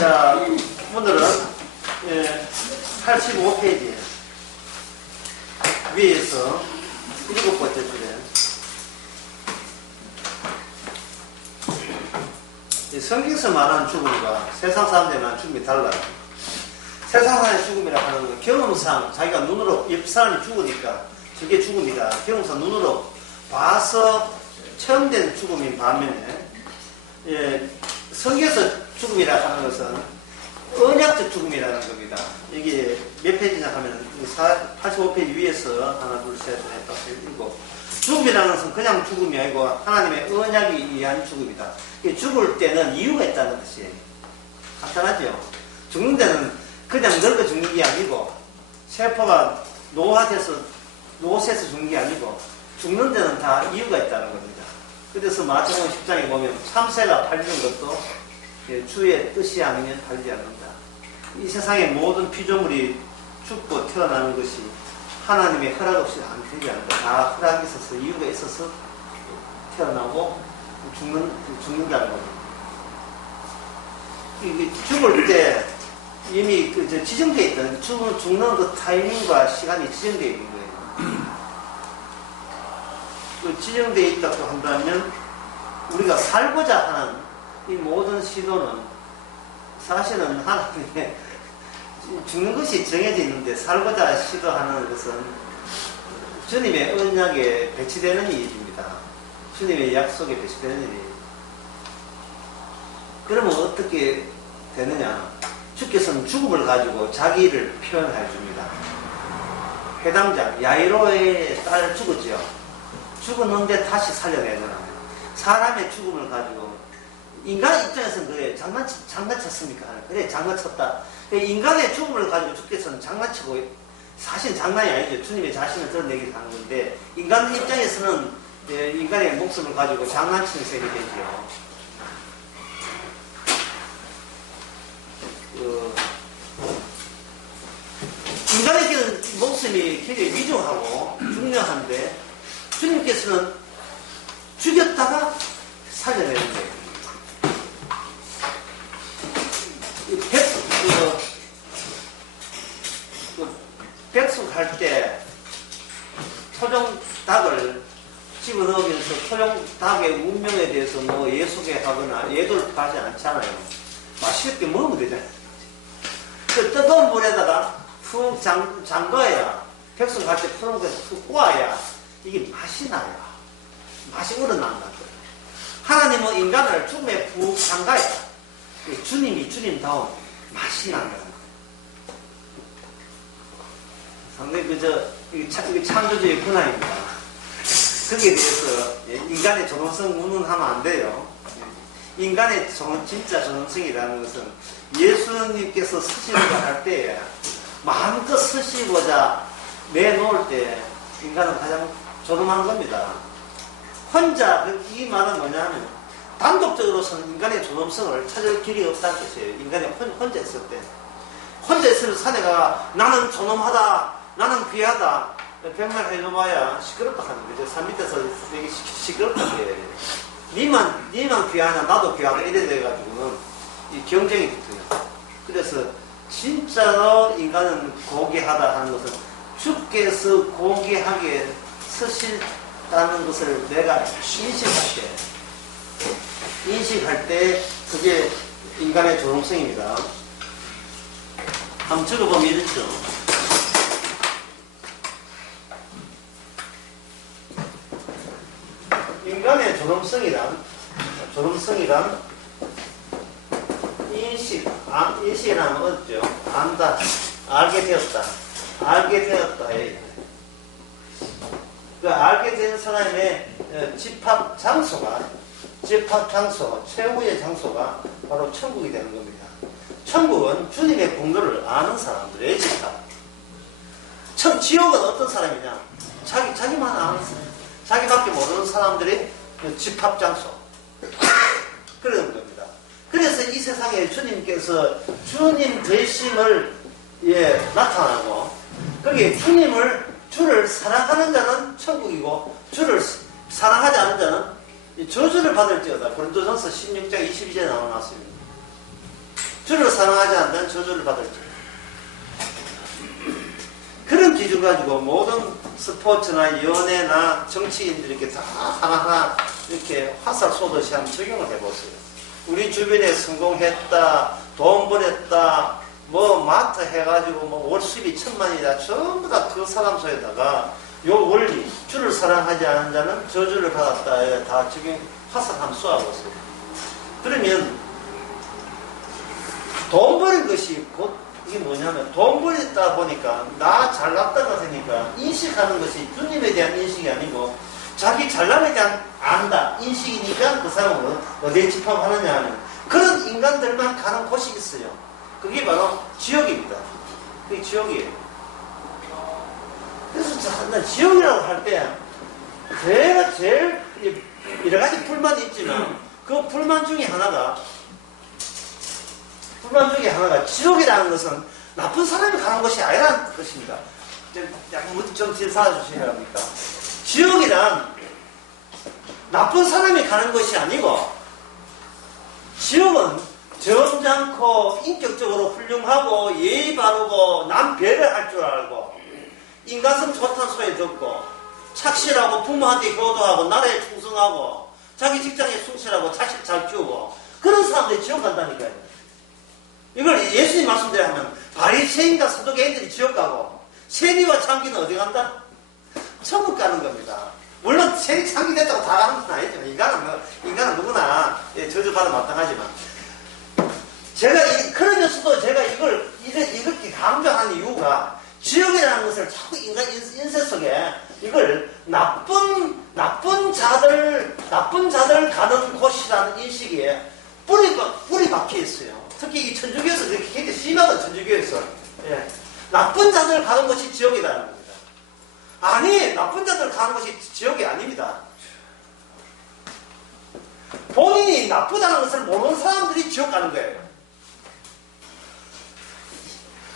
자, 오늘은 85페이지에 위에서 7번째 주제. 성경에서 말하는 죽음과 세상 사람들이 말하는 죽음이 달라요. 세상 사람의 죽음이라 하는 건 경험상 자기가 눈으로 옆 사람이 죽으니까 저게 죽음이다. 경험상 눈으로 봐서 체험된 죽음인 반면에 성경에서 죽음이라 하는 것은 언약적 죽음이라는 겁니다. 이게 몇 페이지냐 하면 85페이지 위에서 하나, 둘, 셋, 넷, 다섯, 일곱. 죽음이라는 것은 그냥 죽음이 아니고 하나님의 언약에 의한 죽음이다. 죽을 때는 이유가 있다는 뜻이에요. 간단하죠? 죽는 데는 그냥 늙어 죽는 게 아니고 세포가 노화돼서 죽는 게 아니고 죽는 데는 다 이유가 있다는 겁니다. 그래서 마태복음 10장에 보면 참새가 팔리는 것도 주의 뜻이 아니면 팔리지 않는다. 이 세상의 모든 피조물이 죽고 태어나는 것이 하나님의 허락 없이 안 되지 않는다. 다 허락이 있어서 이유가 있어서 태어나고 죽는다는 겁니다. 이게 죽을 때 이미 지정되어 있던 죽는 그 타이밍과 시간이 지정되어 있는 거예요. 지정되어 있다고 한다면 우리가 살고자 하는 이 모든 시도는 사실은 하나님의 죽는 것이 정해져 있는데 살고자 시도하는 것은 주님의 언약에 배치되는 일입니다. 주님의 약속에 배치되는 일이에요. 그러면 어떻게 되느냐? 주께서는 죽음을 가지고 자기를 표현해 줍니다. 회당장 야이로의 딸 죽었죠. 죽었는데 다시 살려내잖아요. 사람의 죽음을 가지고 인간 입장에서는 그래 장난쳤습니까? 그래 장난쳤다. 인간의 죽음을 가지고 주께서는 장난치고 사실 장난이 아니죠. 주님의 자신을 드러내기 하는 건데 인간 입장에서는 인간의 목숨을 가지고 장난치는 셈이 되죠. 인간에게는 목숨이 굉장히 위중하고 중요한데 주님께서는 죽였다가 살려내는 거예요. 백숙 할 때 토종닭을 집어넣으면서 토종닭의 운명에 대해서 뭐 예속하거나 예돌하지 않잖아요. 맛있게 먹으면 되잖아요. 그 뜨거운 물에다가 푹 잠가야 백숙 할 때 푸른 것에 푹 꼬아야 이게 맛이 나요. 맛이 우러난다. 하나님은 인간을 죽음에 푹 잠가야 주님이 주님다운 맛이 난다. 상당히 이게 창조주의 권한입니다. 거기에 대해서 인간의 존엄성 운운하면 안 돼요. 인간의 진짜 존엄성이라는 것은 예수님께서 쓰시고자 할 때 마음껏 쓰시고자 내놓을 때 인간은 가장 존엄한 겁니다. 혼자 이 말은 뭐냐면 단독적으로서는 인간의 존엄성을 찾을 길이 없다는 뜻이에요. 인간이 혼자 있을 때 혼자 있으면 산에 가 나는 존엄하다 나는 귀하다 백날 해줘봐야 시끄럽다 하는 거죠. 산 밑에서 되게 시끄럽다 그래요. 니만 귀하냐 나도 귀하다 이래 돼가지고는 이 경쟁이 붙어요. 그래서 진짜로 인간은 고귀하다 하는 것은 주께서 고귀하게 쓰신다는 것을 내가 인식할 때 그게 인간의 존엄성입니다. 한번 적어보면 이렇죠. 인간의 존엄성이란 인식이라는 어쩌죠? 안다, 알게 되었다. 그 알게 된 사람의 집합 장소가 최후의 장소가 바로 천국이 되는 겁니다. 천국은 주님의 공로를 아는 사람들의 집합. 지옥은 어떤 사람이냐? 자기만 아는 사람. 자기밖에 모르는 사람들의 집합 장소. 그런 겁니다. 그래서 이 세상에 주님께서 주님 되심을 나타나고 거기에 주를 사랑하는 자는 천국이고 주를 사랑하지 않는 자는 저주를 받을지어다. 고린도전서 16장 22절에 나와놨습니다. 주를 사랑하지 않는 저주를 받을지. 그런 기준 가지고 모든 스포츠나 연애나 정치인들이 이렇게 다 하나하나 이렇게 화살 쏘듯이 한번 적용을 해보세요. 우리 주변에 성공했다, 돈 벌였다, 뭐 마트 해가지고 뭐 월 수입이 1000만이다, 전부 다 그 사람 속에다가 요 원리, 주를 사랑하지 않은 자는 저주를 받았다, 다 적용 화살 한번 쏘아보세요. 그러면 돈 버는 것이 곧 이게 뭐냐면 돈 벌다 보니까 나 잘났다가 되니까 인식하는 것이 주님에 대한 인식이 아니고 자기 잘남에 대한 안다 인식이니까 그 사람은 어디에 집합하느냐 하는 그런 인간들만 가는 곳이 있어요. 그게 바로 지옥입니다. 그게 지옥이에요. 그래서 난 지옥이라고 할 때 제가 제일 여러 가지 불만이 있지만 그 불만 중에 하나가 지옥이라는 것은 나쁜 사람이 가는 것이 아니라는 것입니다. 좀 살아주셔야 합니까? 지옥이란 나쁜 사람이 가는 것이 아니고 지옥은 점잖고 인격적으로 훌륭하고 예의 바르고 남 배려할 줄 알고 인간성 좋다는 소리 듣고 착실하고 부모한테 효도하고 나라에 충성하고 자기 직장에 충실하고 자식 잘 키우고 그런 사람들이 지옥 간다니까요. 이걸 예수님 말씀대로 하면 바리새인과 사두개인들이 지옥 가고 세리와 창기는 어디 간다? 천국 가는 겁니다. 물론 세리 창기 됐다고 다 가는 건 아니지만 인간은 누구나 저주받아 마땅하지만 그러면서도 제가 이렇게 강조하는 이유가 지옥이라는 것을 자꾸 인간 인생 속에 이걸 나쁜 자들 가는 곳이라는 인식에 뿌리 박혀 있어요. 특히 이 천주교에서 그렇게 굉장히 심하다, 천주교에서. 예. 나쁜 자들 가는 것이 지옥이라는 겁니다. 아니, 나쁜 자들 가는 것이 지옥이 아닙니다. 본인이 나쁘다는 것을 모르는 사람들이 지옥 가는 거예요.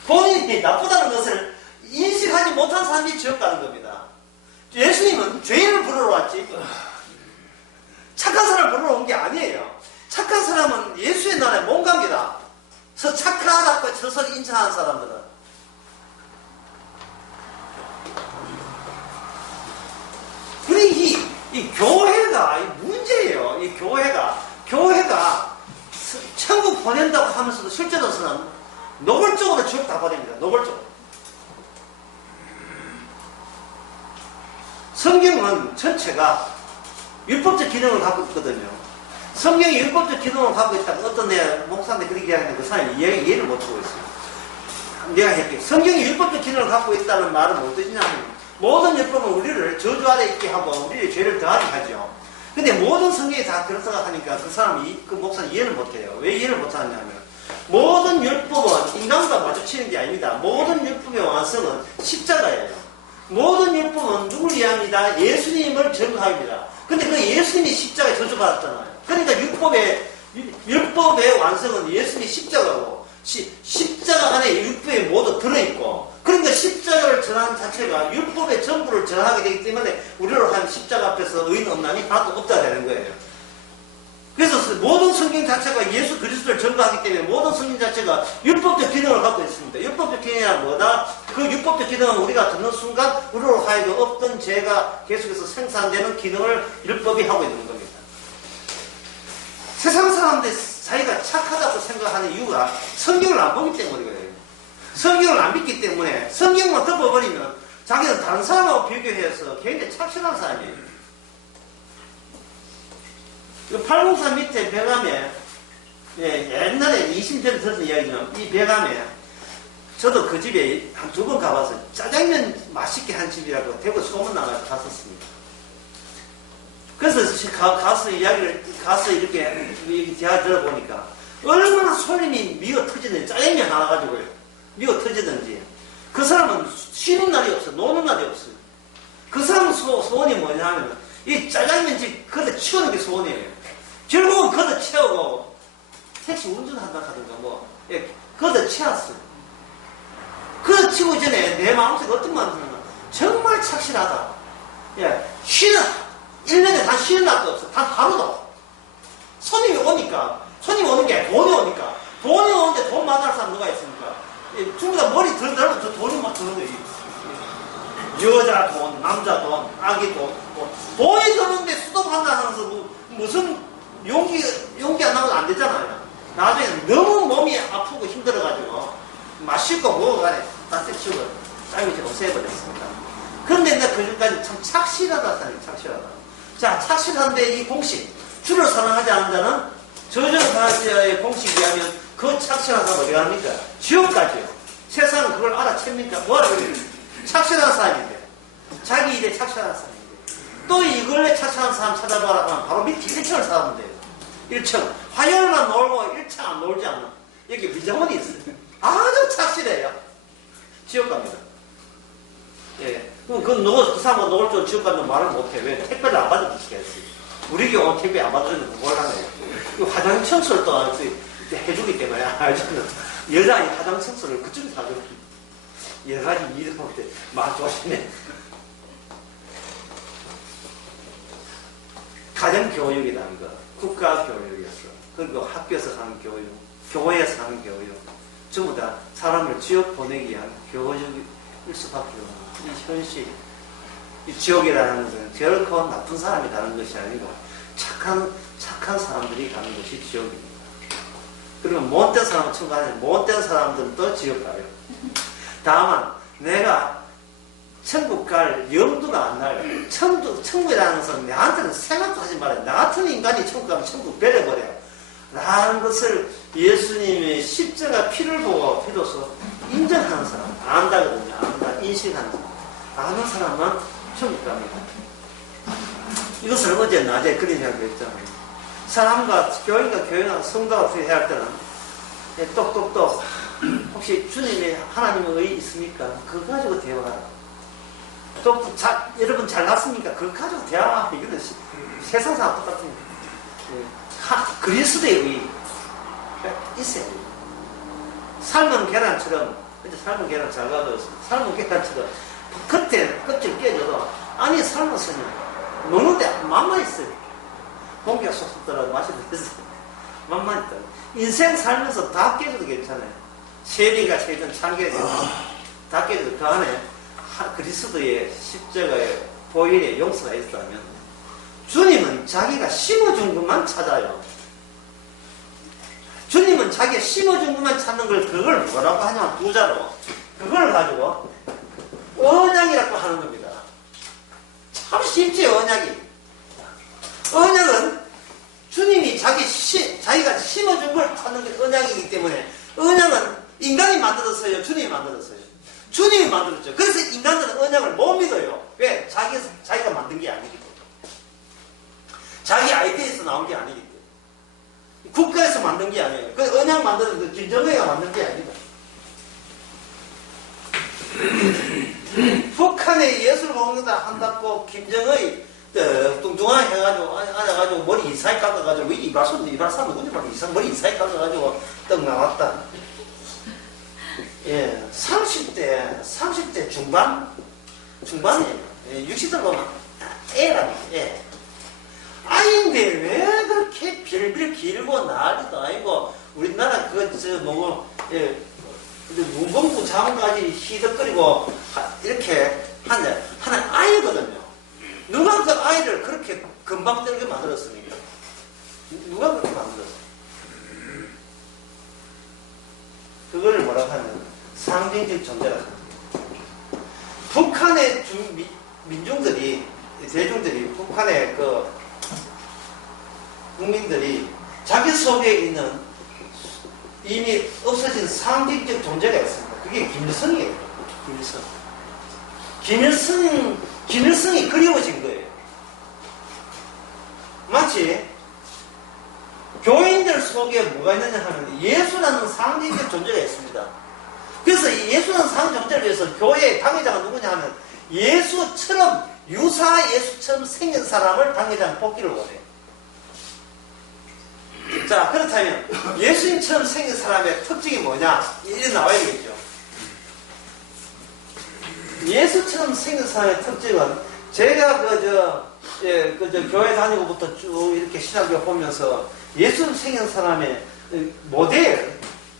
본인이 나쁘다는 것을 인식하지 못한 사람이 지옥 가는 겁니다. 예수님은 죄인을 부르러 왔지, 착한 사람을 부르러 온 게 아니에요. 착한 사람은 예수의 나라에 못 갑니다. 착하다고 스스로 인정하는 사람들은. 그러니 이 교회가 문제예요. 이 교회가 천국 보낸다고 하면서도 실제로서는 노골적으로 지옥 다 보냅니다. 노골적으로. 성경은 전체가 율법적 기능을 갖고 있거든요. 성경이 율법적 기능을 갖고 있다고 어떤 목사인데 그렇게 이야기하는데 그 사람이 이해를 못하고 있어요. 내가 할게. 성경이 율법적 기능을 갖고 있다는 말은 못 뜻이냐면 모든 율법은 우리를 저주 아래 있게 하고 우리의 죄를 더하게 하죠. 근데 모든 성경이 다 그렇다고 하니까 그 사람이 그 목사는 이해를 못해요. 왜 이해를 못하느냐면 모든 율법은 인간과 마주치는 게 아닙니다. 모든 율법의 완성은 십자가예요. 모든 율법은 누굴 위함이다? 예수님을 전가합니다. 근데 그 예수님이 십자가에 저주받았잖아요. 그러니까 율법의 완성은 예수님이 십자가고 십자가 안에 율법이 모두 들어있고 그러니까 십자가를 전하는 자체가 율법의 전부를 전하게 되기 때문에 우리로 한 십자가 앞에서 의인 없나니 하나도 없다 되는 거예요. 그래서 모든 성경 자체가 예수 그리스도를 전가하기 때문에 모든 성경 자체가 율법적 기능을 갖고 있습니다. 율법적 기능이란 뭐다? 그 율법적 기능은 우리가 듣는 순간 우리로 하여금 없던 죄가 계속해서 생산되는 기능을 율법이 하고 있는 겁니다. 세상 사람들 자기가 착하다고 생각하는 이유가 성경을 안 보기 때문이거든요. 성경을 안 믿기 때문에 성경만 덮어버리면 자기는 다른 사람하고 비교해서 굉장히 착실한 사람이에요. 803 밑에 배감에 옛날에 20년 들었던 이야기는 이 배감에 저도 그 집에 한 2번 가봐서 짜장면 맛있게 한 집이라고 대구 소문나가지고 갔었습니다. 그래서 가서 이렇게 대화 들어보니까 얼마나 손님이 미어 터지는지 짜장면 하나 가지고요. 미어 터지든지 그 사람은 쉬는 날이 없어요. 노는 날이 없어요. 그 사람은 소원이 뭐냐면 이 짜장면집 그릇 치우는 게 소원이에요. 결국은 그릇 채우고 택시 운전한다 하든가 그릇 채웠어요. 그릇 치우기 전에 내 마음속에 어떤 마음이 드는가 정말 착실하다. 1년에 단 쉬는 날도 없어. 단 하루도. 손님이 오는 게 돈이 오니까 돈이 오는데 돈 많은 사람 누가 있습니까? 전부 다 머리 들더라도 저 돈이 막 드는 거예요. 여자 돈, 남자 돈, 아기 돈. 돈이 드는데 수도판다 하면서 무슨 용기 안 나면 안 되잖아요. 나중에 너무 몸이 아프고 힘들어가지고 맛있고 뭐고 간에 다 섹시고 짱이처럼 없애버렸습니다. 그런데 이제 그전까지 참 착실하다, 착실하다. 자, 착실한데 이 공식, 주를 사랑하지 않는 자는 저주를 당하는 자의 공식에 의하면 그 착실한 사람은 어디 합니까? 지옥 가죠. 세상은 그걸 알아챕니까? 뭐라 그래요? 착실한 사람인데. 자기 일에 착실한 사람인데. 또 이걸로 착실한 사람 찾아봐라 하면 바로 밑에 1층을 사면 돼요. 1층. 화요일만 놀고 1층 안 놀지 않는. 여기 미장원이 있어요. 아주 착실해요. 지옥 갑니다. 예. 그럼 그 사람은 놀 줄 지옥 간다고 말을 못해. 왜? 택배를 안 받아주시겠어요. 우리 경우는 택배 안 받아주는데 뭘 하나요? 화장 청소를 또 해주기 때문에 알잖아요. 여자아이 화장 청소를 그쪽에서 하죠. 여러 가지 일을 볼 때 막 조심해. 가정교육이라는 거, 국가교육이었어. 그리고 학교에서 하는 교육, 교회에서 하는 교육, 전부 다 사람을 지옥 보내기 위한 교육일 수밖에 없는 이 현실. 이 지옥이라는 것은 결코 나쁜 사람이 가는 것이 아니고 착한 사람들이 가는 것이 지옥입니다. 그리고 못된 사람은 천국 가는 못된 사람들은 또 지옥 가요. 다만 내가 천국 갈 염두가 안 나요. 천국이라는 것은 나한테는 생각도 하지 말아요. 나 같은 인간이 천국 가면 천국 베려버려요. 라는 것을 예수님의 십자가 피를 보고 비로소 인정하는 사람, 안다거든요. 안다, 인식하는 사람. 아는 사람은 천국 갑니다. 이것을 어제 낮에 그런 이야기를 했잖아요. 사람과 교인과 성도가 해야 할 때는 똑똑똑 혹시 주님의 하나님의 의 있습니까? 그거 가지고 대화하라. 또 여러분 잘났습니까? 그거 가지고 대화하라. 이거는 세상 사람 똑같습니다. 그리스도의 의 있어야 돼요. 삶은 계란처럼 삶은 계란 잘 가져서 삶은 계란처럼 겉에 껍질 깨져도 안에 삶았으면 먹는데 맛만 있어요. 공기가 쏙쏙 들어가도 맛이 들었어요. 맛만 있다. 인생 살면서 다 깨져도 괜찮아요. 세리가 세든 참깨져 다 깨져도 그 안에 그리스도의 십자가의 보혈의 용서가 있다면 주님은 자기가 심어준 것만 찾아요. 주님은 자기가 심어준 것만 찾는 걸 그걸 뭐라고 하냐면 부자로 그걸 가지고 언약이라고 하는 겁니다. 참 쉽지 언약이. 언약은 주님이 자기가 심어준 걸 찾는 게 언약이기 때문에 언약은 인간이 만들었어요? 주님이 만들었어요? 주님이 만들었죠. 그래서 인간들은 언약을 못 믿어요. 왜? 자기가 만든 게 아니기 때문에. 자기 아이디어에서 나온 게 아니기 때문에. 국가에서 만든 게 아니에요. 그 언약 만드는 그 김정은이가 만든 게 아니다. 북한에 예술 공연다 한다고 김정은이 뚱뚱하게 해가지고 앉아가지고 머리 이사히 깎아가지고 이발사 누군지 모르겠어. 머리 이사히 깎아가지고 떡 나왔다. 예, 30대 중반이에요. 60대 보면 애랍니다. 애. 아이인데 왜 그렇게 빌빌 길고 난리도 아니고 우리나라 문공부 장까지 희덕거리고 이렇게 하는 아이거든요. 누가 그 아이를 그렇게 금방 떨게 만들었습니까? 누가 그렇게 만들었어요? 그걸 뭐라고 하면 상징적 존재라고 합니다. 북한의 대중들이 북한의 국민들이 자기 속에 있는 이미 없어진 상징적 존재가 있습니다. 그게 김일성이에요. 김일성이 그리워진 거예요. 마치 교인들 속에 뭐가 있느냐 하면 예수라는 상징적 존재가 있습니다. 그래서 이 예수라는 상징적 존재를 위해서 교회의 당회자가 누구냐 하면 예수처럼 예수처럼 생긴 사람을 당회장 뽑기를 원해요. 자, 그렇다면 예수님처럼 생긴 사람의 특징이 뭐냐? 이래 나와야 되겠죠. 예수처럼 생긴 사람의 특징은 제가 교회 다니고부터 쭉 이렇게 신학교 보면서 예수처럼 생긴 사람의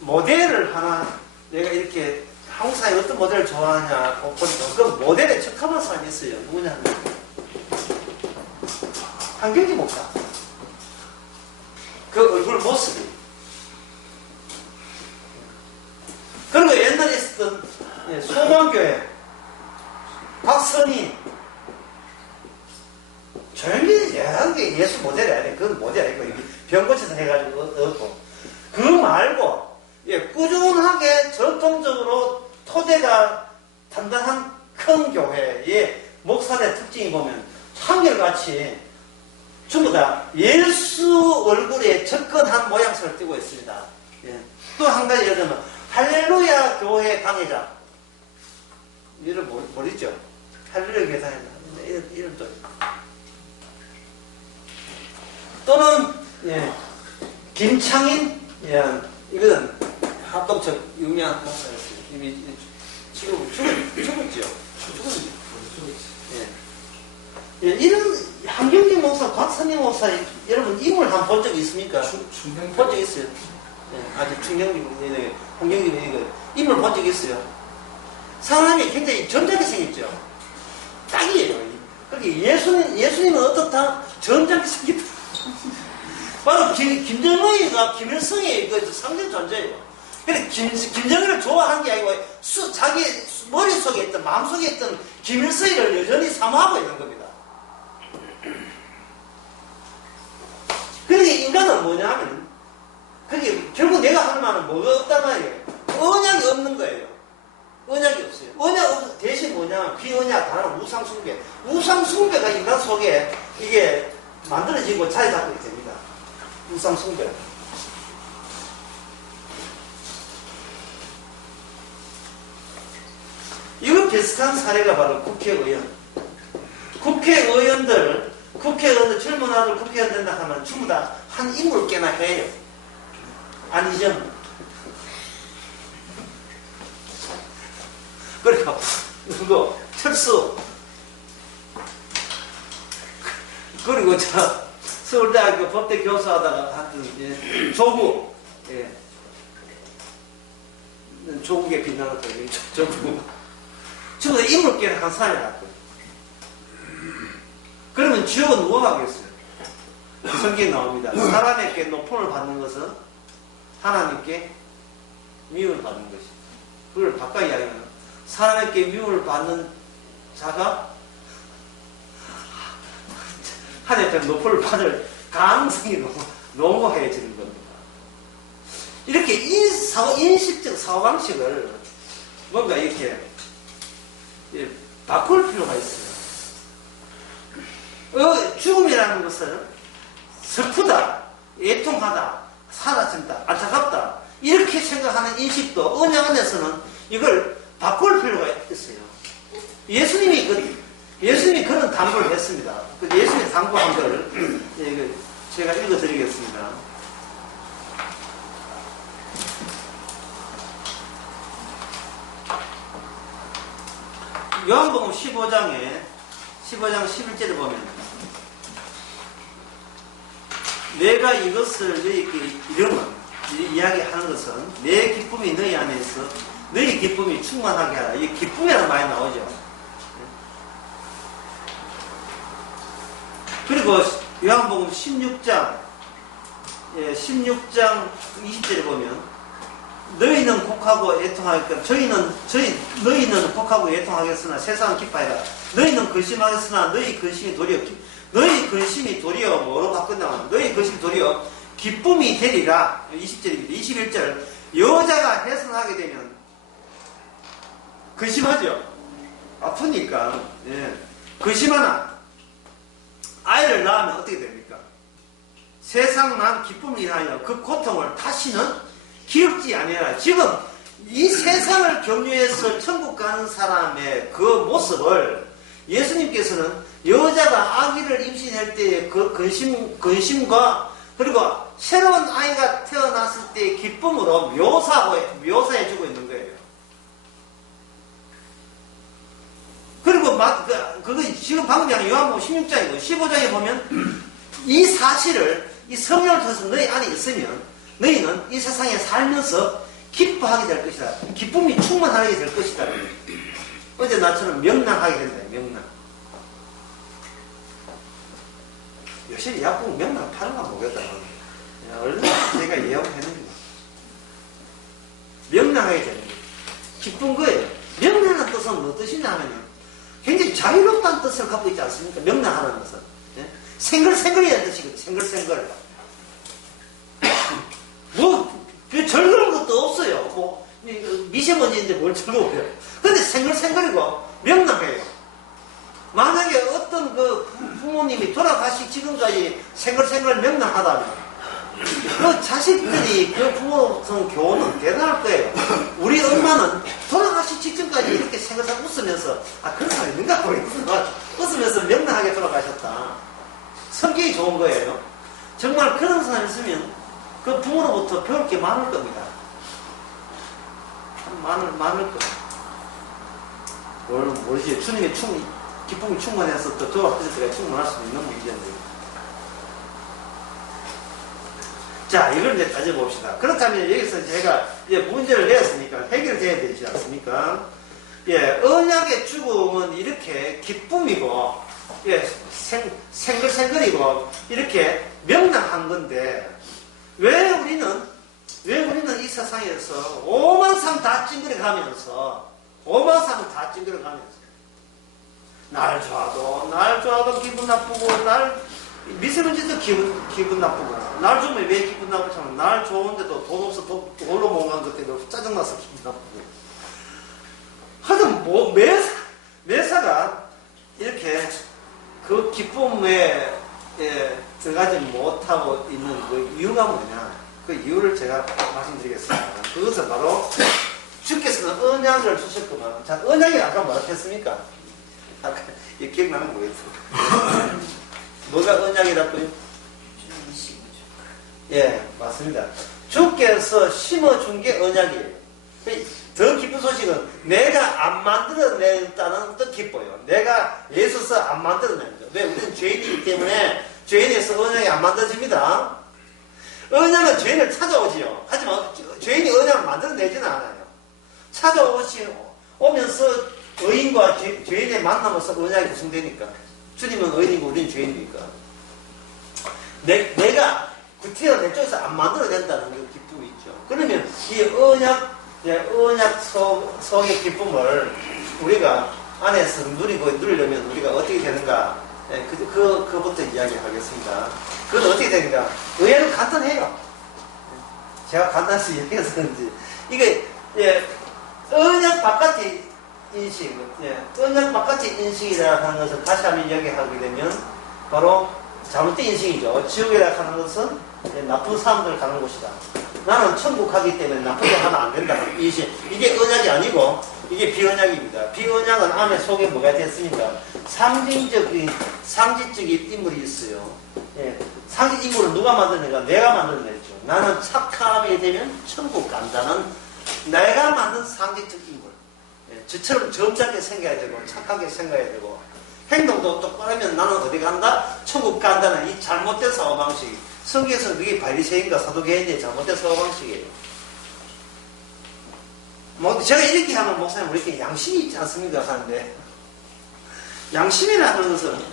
모델을 하나 내가 이렇게 한국 사회 어떤 모델을 좋아하냐 보니까 그 모델에 적합한 사람이 있어요. 누구냐 하면 한경지 목사. 그 얼굴 모습이. 그리고 옛날에 있었던 소망교회 박선희 조용히 여러 개 예수 모델이 아니에요. 그건 모델이 아니고 병 고쳐서 해가지고 얻고 그거 말고 꾸준하게 전통적으로 토대가 단단한 큰 교회의 목사의 특징이 보면 한결같이 전부 다 예수 얼굴에 접근한 모양새를 띠고 있습니다. 또 한 가지 예를 들면 할렐루야 교회 강의자 이름 모르죠? 할렐루야 교회 강의자 이름 또는 김창인 이거는 합동적 유명한 목사였어요. 이미 지금 죽었죠. 이런 한경진 목사, 곽선영 목사 여러분 인물 한번 본 적 있습니까? 본 적 있어요. 아직 충경님, 홍경님 인물 본 적 있어요. 사람이 굉장히 전작이 생겼죠. 딱이에요. 그게 예수님은 어떻다? 전작이 생겼다. 바로 김정은이가 김일성의 그 상징 존재예요. 근데 김정은을 좋아한 게 아니고 자기 머릿속에 있던 마음속에 있던 김일성을 여전히 사모하고 있는 겁니다. 그러니까 인간은 뭐냐 하면 그게 결국 내가 할 말은 뭐가 없단 말이에요. 언약이 없는 거예요. 언약이 없어요. 언약 대신 뭐냐 비언약 다른 우상숭배. 우상숭배가 인간 속에 이게 만들어지고 자리 잡고 됩니다. 우상숭배. 이거 비슷한 사례가 바로 국회의원. 국회의원들 젊은 아들 국회의원 된다 하면 전부 다 한 인물 꽤나 해요. 아니죠? 그리고 누구 철수 그리고 서울대학교 법대 교수하다가 하여튼 조국 조국에 빛나는 거예요. 조국 전부 다 인물 꽤나 한 사람이라고요. 그러면 지옥은 누가 가겠어요? 성경에 나옵니다. 사람에게 높음을 받는 것은 하나님께 미움을 받는 것이다. 그걸 바꿔 이야기하면 사람에게 미움을 받는 자가 하나님께 높음을 받을 가능성이 농후해지는 겁니다. 이렇게 인식적 사고방식을 뭔가 이렇게 바꿀 필요가 있어요. 죽음이라는 것은 슬프다, 애통하다, 사라진다, 안타깝다 이렇게 생각하는 인식도 언약 안에서는 이걸 바꿀 필요가 있어요. 예수님이 그런 당부를 했습니다. 예수님이 당부한 걸 제가 읽어드리겠습니다. 요한복음 15장 11절에 보면 내가 이것을 너희에게 이름은 이야기하는 것은 내 기쁨이 너희 안에 있어 너희 기쁨이 충만하게 하라. 이 기쁨이라는 말이 나오죠. 그리고 요한복음 16장 20절에 보면 너희는 곡하고 애통하겠거나 너희는 곡하고 애통하겠으나 세상은 기뻐하라. 너희는 근심하겠으나 너희 근심이 도리어 뭐로 바꾼다면 너희 근심이 도리어 기쁨이 되리라. 20절입니다. 21절 여자가 해산하게 되면 근심하죠. 아프니까 근심하나 아이를 낳으면 어떻게 됩니까? 세상 난 기쁨을 인하여 그 고통을 다시는 기억지 아니하라. 지금 이 세상을 경유해서 천국 가는 사람의 그 모습을 예수님께서는 여자가 아기를 임신할 때의 그 근심과 그리고 새로운 아이가 태어났을 때의 기쁨으로 묘사해주고 있는 거예요. 그리고 그거 지금 방금 전에 요한복음 16장이고 15장에 보면 이 사실을 이 성령을 통해서 너희 안에 있으면 너희는 이 세상에 살면서 기뻐하게 될 것이다. 기쁨이 충만하게 될 것이다. 어제 나처럼 명랑하게 된다. 명랑. 요새 약국 명랑 파는가 모르겠다. 얼마나 제가 예언했는지. 명랑하게 되는 거예요. 기쁜 거예요. 명랑한 뜻은 뭐 뜻이냐 하면요. 굉장히 자유롭다는 뜻을 갖고 있지 않습니까? 명랑하는 것은. 예? 생글생글이라는 뜻이거든요. 생글생글. 뭐, 즐거운 것도 없어요. 뭐, 미세먼지인데 뭘 즐거워요. 근데 생글생글이고 명랑해요. 만약에 어떤 그 부모님이 돌아가시 지금까지 생글생글 명랑하다면 그 자식들이 그 부모로서는 교훈은 대단할 거예요. 우리 엄마는 돌아가시 직전까지 이렇게 생글생글 웃으면서 그런 사람이 있는가 모르겠어. 웃으면서 명랑하게 돌아가셨다. 성격이 좋은 거예요. 정말 그런 사람이 있으면 그 부모로부터 배울 게 많을 겁니다. 많을 거예요. 모르지. 주님의 기쁨이 충만해서 또 저와 그들가 충만할 수 있는 문제인데. 자, 이걸 이제 따져봅시다. 그렇다면 여기서 제가 이제 문제를 내었으니까 해결돼야 되지 않습니까? 예, 언약의 죽음은 이렇게 기쁨이고, 예, 생글생글이고, 이렇게 명랑한 건데, 왜 우리는 이 세상에서 오만 삶 다 찡그려 가면서, 날 좋아도 기분 나쁘고, 미세먼지도 기분 나쁘고, 날 좋으면 왜 기분 나쁘지 않아? 날 좋은데도 돈 없어 돌로 모은 것 때문에 짜증나서 기분 나쁘고. 하여튼 뭐, 매사가 이렇게 그 기쁨에 들어가지 못하고 있는 그 이유가 뭐냐? 그 이유를 제가 말씀드리겠습니다. 그것은 바로 주께서는 언약을 주셨구만. 자, 언약이 아까 뭐라 했습니까? 아까 기억나는 거겠어요. 뭐가 언약이라고요? 예, 맞습니다. 주께서 심어준 게 언약이에요. 더 기쁜 소식은 내가 안 만들어냈다는 뜻 기뻐요. 내가 예수서 안 만들어낸 거. 왜? 우리는 죄인이기 때문에 죄인에서 언약이 안 만들어집니다. 언약은 죄인을 찾아오지요. 하지만 죄인이 언약을 만들어내지는 않아요. 오면서 의인과 죄인의 만남으로서 언약이 구성되니까. 주님은 의인이고 우리는 죄인이니까. 내가 구태여 내 쪽에서 안 만들어낸다는 그 기쁨이 있죠. 그러면 이 언약 속의 기쁨을 우리가 안에서 누리려면 우리가 어떻게 되는가? 그부터 이야기하겠습니다. 그건 어떻게 되는가? 의외로 간단해요. 제가 간단해서 얘기해서 그런지. 이게, 언약 바깥의 인식, 언약 바깥의 인식이라 하는 것을 다시 한번 이야기하게 되면, 바로 잘못된 인식이죠. 지옥이라 하는 것은 나쁜 사람들 가는 곳이다. 나는 천국 가기 때문에 나쁜 거 하면 안 된다. 이게 언약이 아니고 이게 비언약입니다. 비언약은 안에 속에 뭐가 됐습니까? 상징적인 인물이 있어요. 예. 상징 인물을 누가 만드는가? 내가 만들어냈죠. 나는 착함이 되면 천국 간다는 내가 만든 상징적 인물. 예. 저처럼 점잖게 생각해야 되고 착하게 생각해야 되고 행동도 똑바르면 나는 어디 간다? 천국 간다는 이 잘못된 사고방식이 성경에서는 그게 바리새인과 사두개인의 잘못된 사고방식이에요. 제가 이렇게 하면 목사님 우리 이렇게 양심이 있지 않습니까? 하는데 양심이라는 것은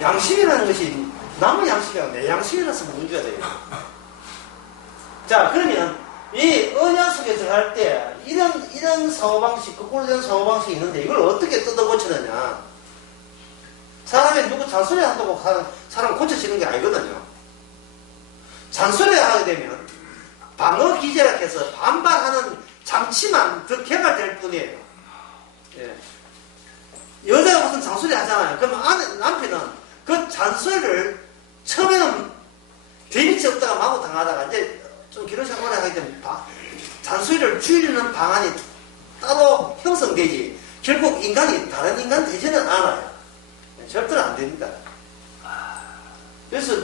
양심이라는 것이 남의 양심이 아니라 내 양심이라서 문제가 돼요. 자, 그러면 이 언약 속에 들어갈 때 이런 사고방식, 거꾸로 된 사고방식이 있는데 이걸 어떻게 뜯어고치느냐? 사람이 누구 잔소리 한다고 사람 고쳐지는 게 아니거든요. 잔소리 하게 되면 방어 기제라 해서 반발하는 장치만 더 개발될 뿐이에요. 예. 여자가 무슨 잔소리 하잖아요. 그러면 남편은 그 잔소리를 처음에는 대미치 없다가 마구 당하다가 이제 좀 길어서 오래 하게 되면 잔소리를 줄이는 방안이 따로 형성되지 결국 인간이 다른 인간 되지는 않아요. 절대로 안 됩니다. 그래서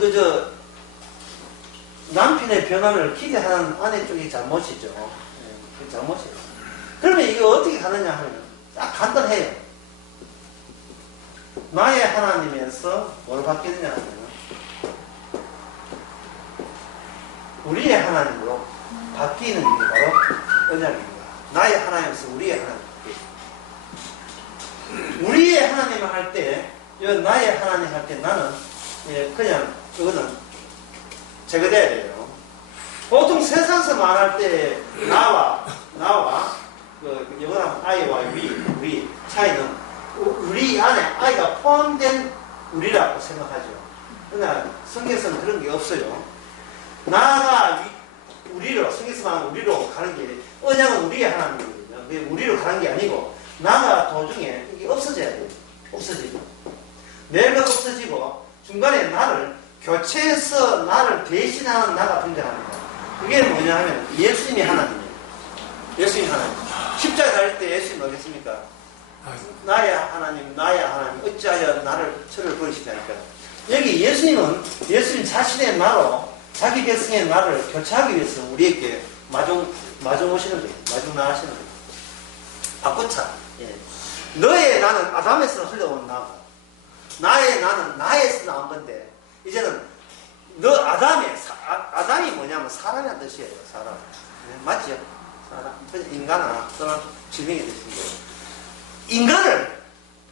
남편의 변화를 기대하는 아내 쪽이 잘못이죠. 그 잘못이에요. 그러면 이게 어떻게 가느냐 하면 딱 간단해요. 나의 하나님에서 뭘 바뀌느냐 하면 우리의 하나님으로 바뀌는 게 바로 언약입니다. 나의 하나님에서 우리의 하나님. 우리의 하나님을 할 때, 나의 하나님 할 때 나는 그냥 그거는 제거돼야 돼요. 보통 세상에서 말할 때 나와 영어로 I와 we 차이는 우리 안에 I가 포함된 우리라고 생각하죠. 그러나 성경에서는 그런 게 없어요. 나가 우리로, 성경에서 말하는 우리로 가는 게, 언약은 우리의 하나님이거든요. 그게 우리로 가는 게 아니고 나가 도중에 이게 없어져야 돼요. 없어지고 내가 없어지고 중간에 나를 교체해서 나를 대신하는 나가 등장합니다. 그게 뭐냐 하면 예수님이 하나님이에요. 예수님이 하나님. 십자가 달릴 때 예수님 뭐겠습니까? 나의 하나님 어찌하여 나를 저를 버리시냐니까. 여기 예수님은 예수님 자신의 나로 자기 백성의 나를 교체하기 위해서 우리에게 마중 오시는 거예요. 마중 나가시는 거예요. 바꾸차. 예. 너의 나는 아담에서 흘러온 나고, 나의 나는 나에서 나온 건데, 이제는 너 아담이 뭐냐면 사람이라는 뜻이에요. 사람. 네, 맞죠? 사람. 인간아 또는 질병의 뜻인데,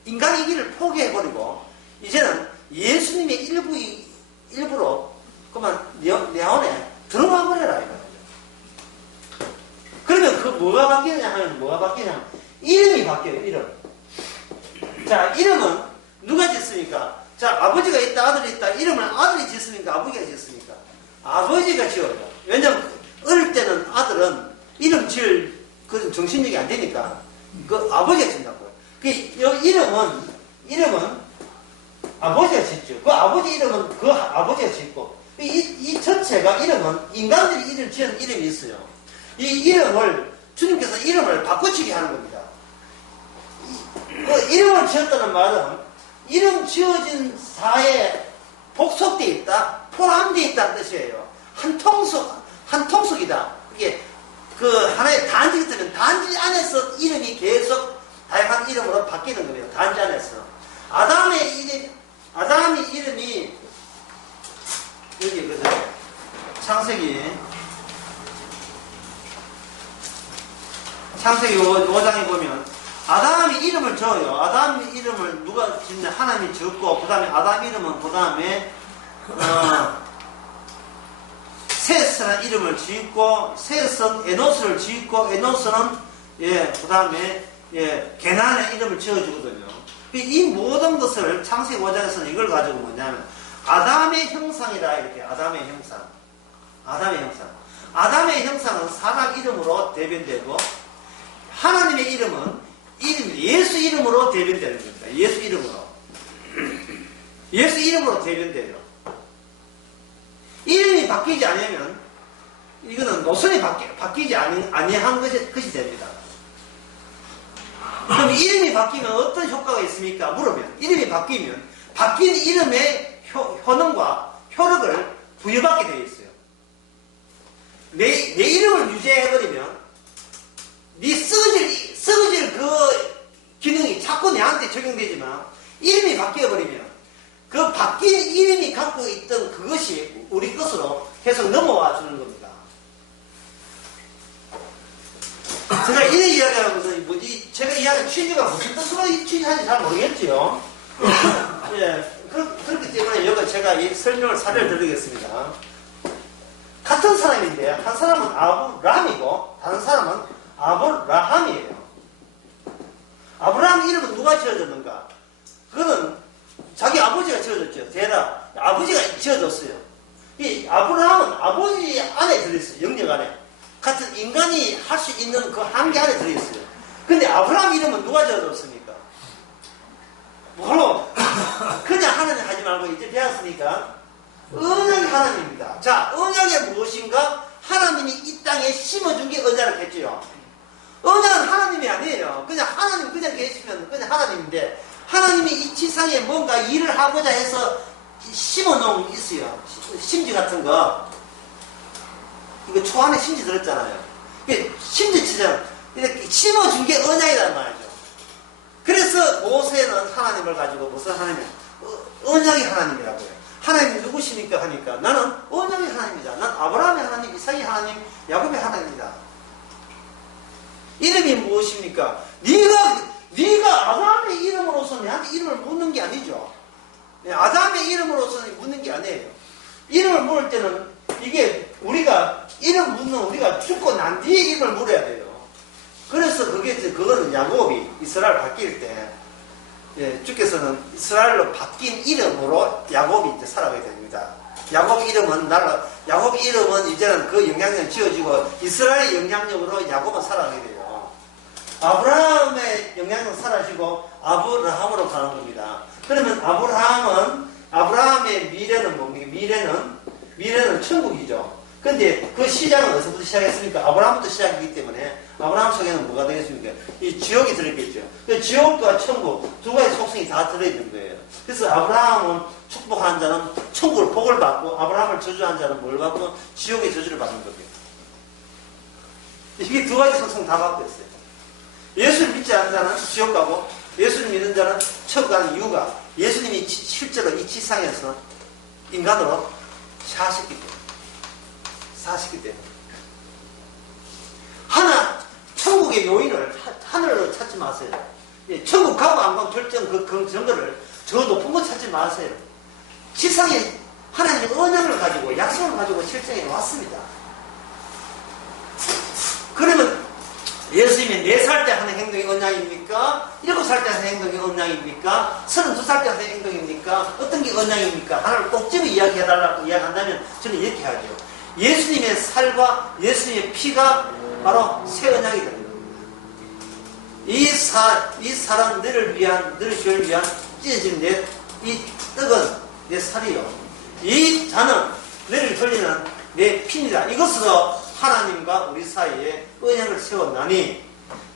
인간이기를 포기해버리고 이제는 예수님의 일부로 그만 내 안에 들어가 버려라 이거죠. 그러면 그 뭐가 바뀌느냐 하면 이름이 바뀌어요. 이름. 자, 이름은 누가 짓습니까? 자, 아버지가 있다, 아들이 있다. 이름을 아들이 짓습니까? 아버지가 짓습니까? 아버지가 지어요. 왜냐면 어릴 때는 아들은 이름 지을 그 정신력이 안 되니까 그 아버지가 짓는다고요. 그 이름은 아버지가 짓죠. 그 아버지 이름은 그 아버지가 짓고, 이 전체가 이름은 인간들이 이름 지은 이름이 있어요. 이 이름을 주님께서 이름을 바꿔치기 하는 겁니다. 그 이름을 지었다는 말은 이름 지어진 사에 복속되어 있다, 포함되어 있다는 뜻이에요. 한 통속이다. 이게 그 하나의 단지가 되면 단지 안에서 이름이 계속 다양한 이름으로 바뀌는 거예요. 단지 안에서. 아담의 이름이 여기 그죠? 창세기 5장에 보면 아담이 이름을 지어요. 아담 이름을 누가 짓냐? 하나님이 지었고, 그 다음에 아담 이름은 그 다음에 셋이라는 이름을 짓고, 셋은 에노스를 짓고, 에노스는 그 다음에 게나의 이름을 지어주거든요. 이 모든 것을 창세기 5장에서는 이걸 가지고 뭐냐면 아담의 형상이다, 이렇게. 아담의 형상. 아담의 형상은 사람 이름으로 대변되고, 하나님의 이름은 예수 이름으로 대변되는 겁니다. 예수 이름으로 대변돼요. 이름이 바뀌지 않으면 이거는 노선이 바뀌지 아니한 것이 됩니다. 그럼 이름이 바뀌면 어떤 효과가 있습니까? 물으면 이름이 바뀌면 바뀐 이름의 효능과 효력을 부여받게 되어 있어요. 내 이름을 유지해버리면 네 썩어질 그 기능이 자꾸 내한테 적용되지만, 이름이 바뀌어버리면 그 바뀐 이름이 갖고 있던 그것이 우리 것으로 계속 넘어와 주는 겁니다. 제가 이 이야기하는 것은 뭐지? 제가 이야기한 취지가 무슨 뜻으로 이 취지하는지 잘 모르겠지요. 그렇기 때문에 여기 제가 이 설명을 사례를 드리겠습니다. 같은 사람인데 한 사람은 아브람이고 다른 사람은 아브라함이에요. 아브라함 이름은 누가 지어줬는가? 그거는 자기 아버지가 지어줬죠. 대답. 아버지가 지어줬어요. 이 아브라함은 아버지 안에 들어있어요. 영역 안에. 같은 인간이 할 수 있는 그 한계 안에 들어있어요. 근데 아브라함 이름은 누가 지어줬습니까? 물론 그냥 하나님 하지 말고 이제 배웠으니까 언약이 하나님입니다. 자, 언약이 무엇인가? 하나님이 이 땅에 심어준 게 언약을 했죠. 언약은 하나님이 아니에요. 그냥 하나님 그냥 계시면 그냥 하나님인데, 하나님이 이 지상에 뭔가 일을 하고자 해서 심어놓은 게 있어요. 심지 같은 거. 이거 초안에 심지 들었잖아요. 심지처럼 이렇게 심어준 게 언약이란 말이죠. 그래서 모세는 하나님을 가지고 무슨 하나님? 언약이 하나님이라고요. 하나님이 누구십니까? 하니까 나는 언약의 하나님이다. 난 아브라함의 하나님, 이삭의 하나님, 야곱의 하나님, 이름이 무엇입니까? 네가 아담의 이름으로서 내한테 이름을 묻는 게 아니죠. 아담의 이름으로서 묻는 게 아니에요. 이름을 물을 때는 이게 우리가 이름 묻는 우리가 죽고 난 뒤에 이름을 물어야 돼요. 그래서 그거는 야곱이 이스라엘 바뀔 때 주께서는 이스라엘로 바뀐 이름으로 야곱이 이제 살아가게 됩니다. 야곱 이름은 이제는 그 영향력이 지어지고 이스라엘의 영향력으로 야곱은 살아가게 돼요. 아브라함의 영향력 사라지고 아브라함으로 가는 겁니다. 그러면 아브라함의 미래는 뭡니까? 미래는 천국이죠. 근데 그 시작은 어디서부터 시작했습니까? 아브라함부터 시작이기 때문에 아브라함 속에는 뭐가 되겠습니까? 이 지옥이 들어있겠죠. 그 지옥과 천국 두 가지 속성이 다 들어있는 거예요. 그래서 아브라함은 축복한 자는 천국을 복을 받고 아브라함을 저주한 자는 뭘 받고 지옥의 저주를 받는 겁니다. 이게 두 가지 속성 다 갖고 있어요. 예수를 믿지 않는 자는 지옥 가고 예수를 믿는 자는 천국 가는 이유가 예수님이 실제로 이 지상에서 인간으로 사셨기 때문에 천국의 요인을 하늘로 찾지 마세요. 천국 가고 안 가고 결정 그 정도를 저 높은 거 찾지 마세요. 지상에 하나님의 언약을 가지고 약속을 가지고 실정해 왔습니다. 그러면 예수님이 4살 때 하는 행동이 언약입니까? 7살 때 하는 행동이 언약입니까? 32살 때 하는 행동입니까? 어떤 게 언약입니까? 하나를 꼭 집어 이야기해달라고 이야기한다면 저는 이렇게 하죠. 예수님의 살과 예수님의 피가 바로 새 언약이 됩니다. 이 사람 너를 주를 위한 찢어진 이 떡은 내 살이요. 이 잔은 너를 돌리는 내 피입니다. 이것으로 하나님과 우리 사이에 언약을 세웠나니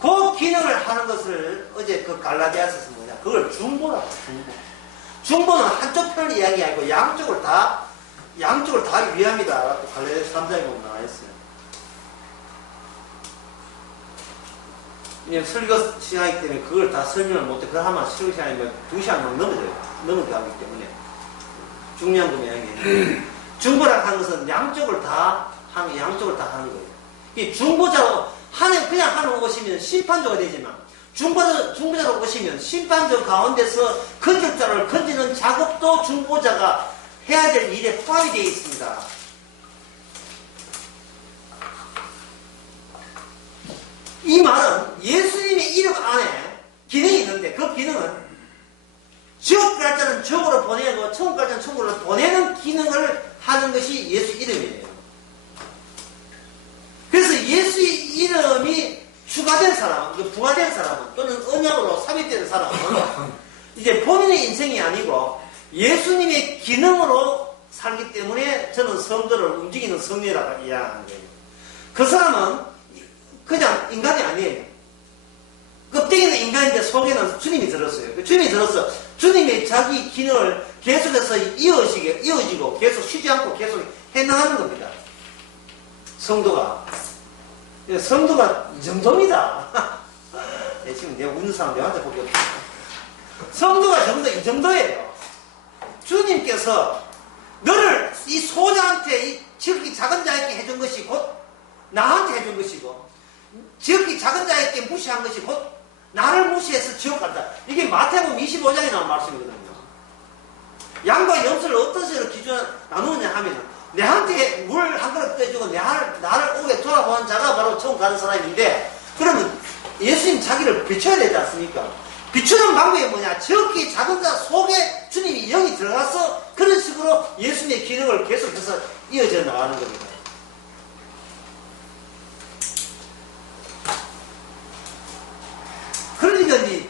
그 기능을 하는 것을 어제 그 갈라디아서에서 뭐냐 그걸 중보라고. 중보는 한쪽 편을 이야기하고 양쪽을 다 위함이다. 갈라디아서 3장에 보면 나와 있어요. 설교 시간이기 때문에 그걸 다 설명을 못해. 그걸 하면 설교 시간이면 2시간 넘어가기 때문에 중요한 금액이 중보라고 하는 것은 양쪽을 다 하는 거예요. 이 중보자로 그냥 하늘 오시면 심판자가 되지만 중보자로 오시면 심판자 가운데서 건졌자를 건지는 작업도 중보자가 해야 될 일에 포함이 되어 있습니다. 이 말은 예수님의 이름 안에 기능이 있는데 그 기능은 지옥 갈 자는 지옥으로 보내고 천국 갈 자는 천국으로 보내는 기능을 하는 것이 예수 이름이에요. 그래서 예수의 이름이 추가된 사람, 부과된 사람은 또는 언약으로 삽입된 사람은 이제 본인의 인생이 아니고 예수님의 기능으로 살기 때문에 저는 성도를 움직이는 성례라고 이야기하는 거예요. 그 사람은 그냥 인간이 아니에요. 껍데기는 인간인데 속에는 주님이 들었어요. 주님이 들어서 주님의 자기 기능을 계속해서 이어지고 계속 쉬지 않고 계속 해나가는 겁니다. 성도가 이 정도입니다. 지금 내가 웃는 사람 내한테 보기 없다. 성도가 이 정도예요. 주님께서 너를 이 소자한테 지극히 작은 자에게 해준 것이 곧 나한테 해준 것이고 지극히 작은 자에게 무시한 것이 곧 나를 무시해서 지옥 간다. 이게 마태복음 25장에 나온 말씀이거든요. 양과 염소를 어떤 식으로 기준을 나누느냐 하면 내한테 물 한 그릇 떠주고 나를 오게 돌아보는 자가 바로 천국 가는 사람인데 그러면 예수님 자기를 비춰야 되지 않습니까? 비추는 방법이 뭐냐? 지극히 작은 자 속에 주님이 영이 들어가서 그런 식으로 예수님의 기능을 계속해서 이어져 나가는 겁니다. 그러니까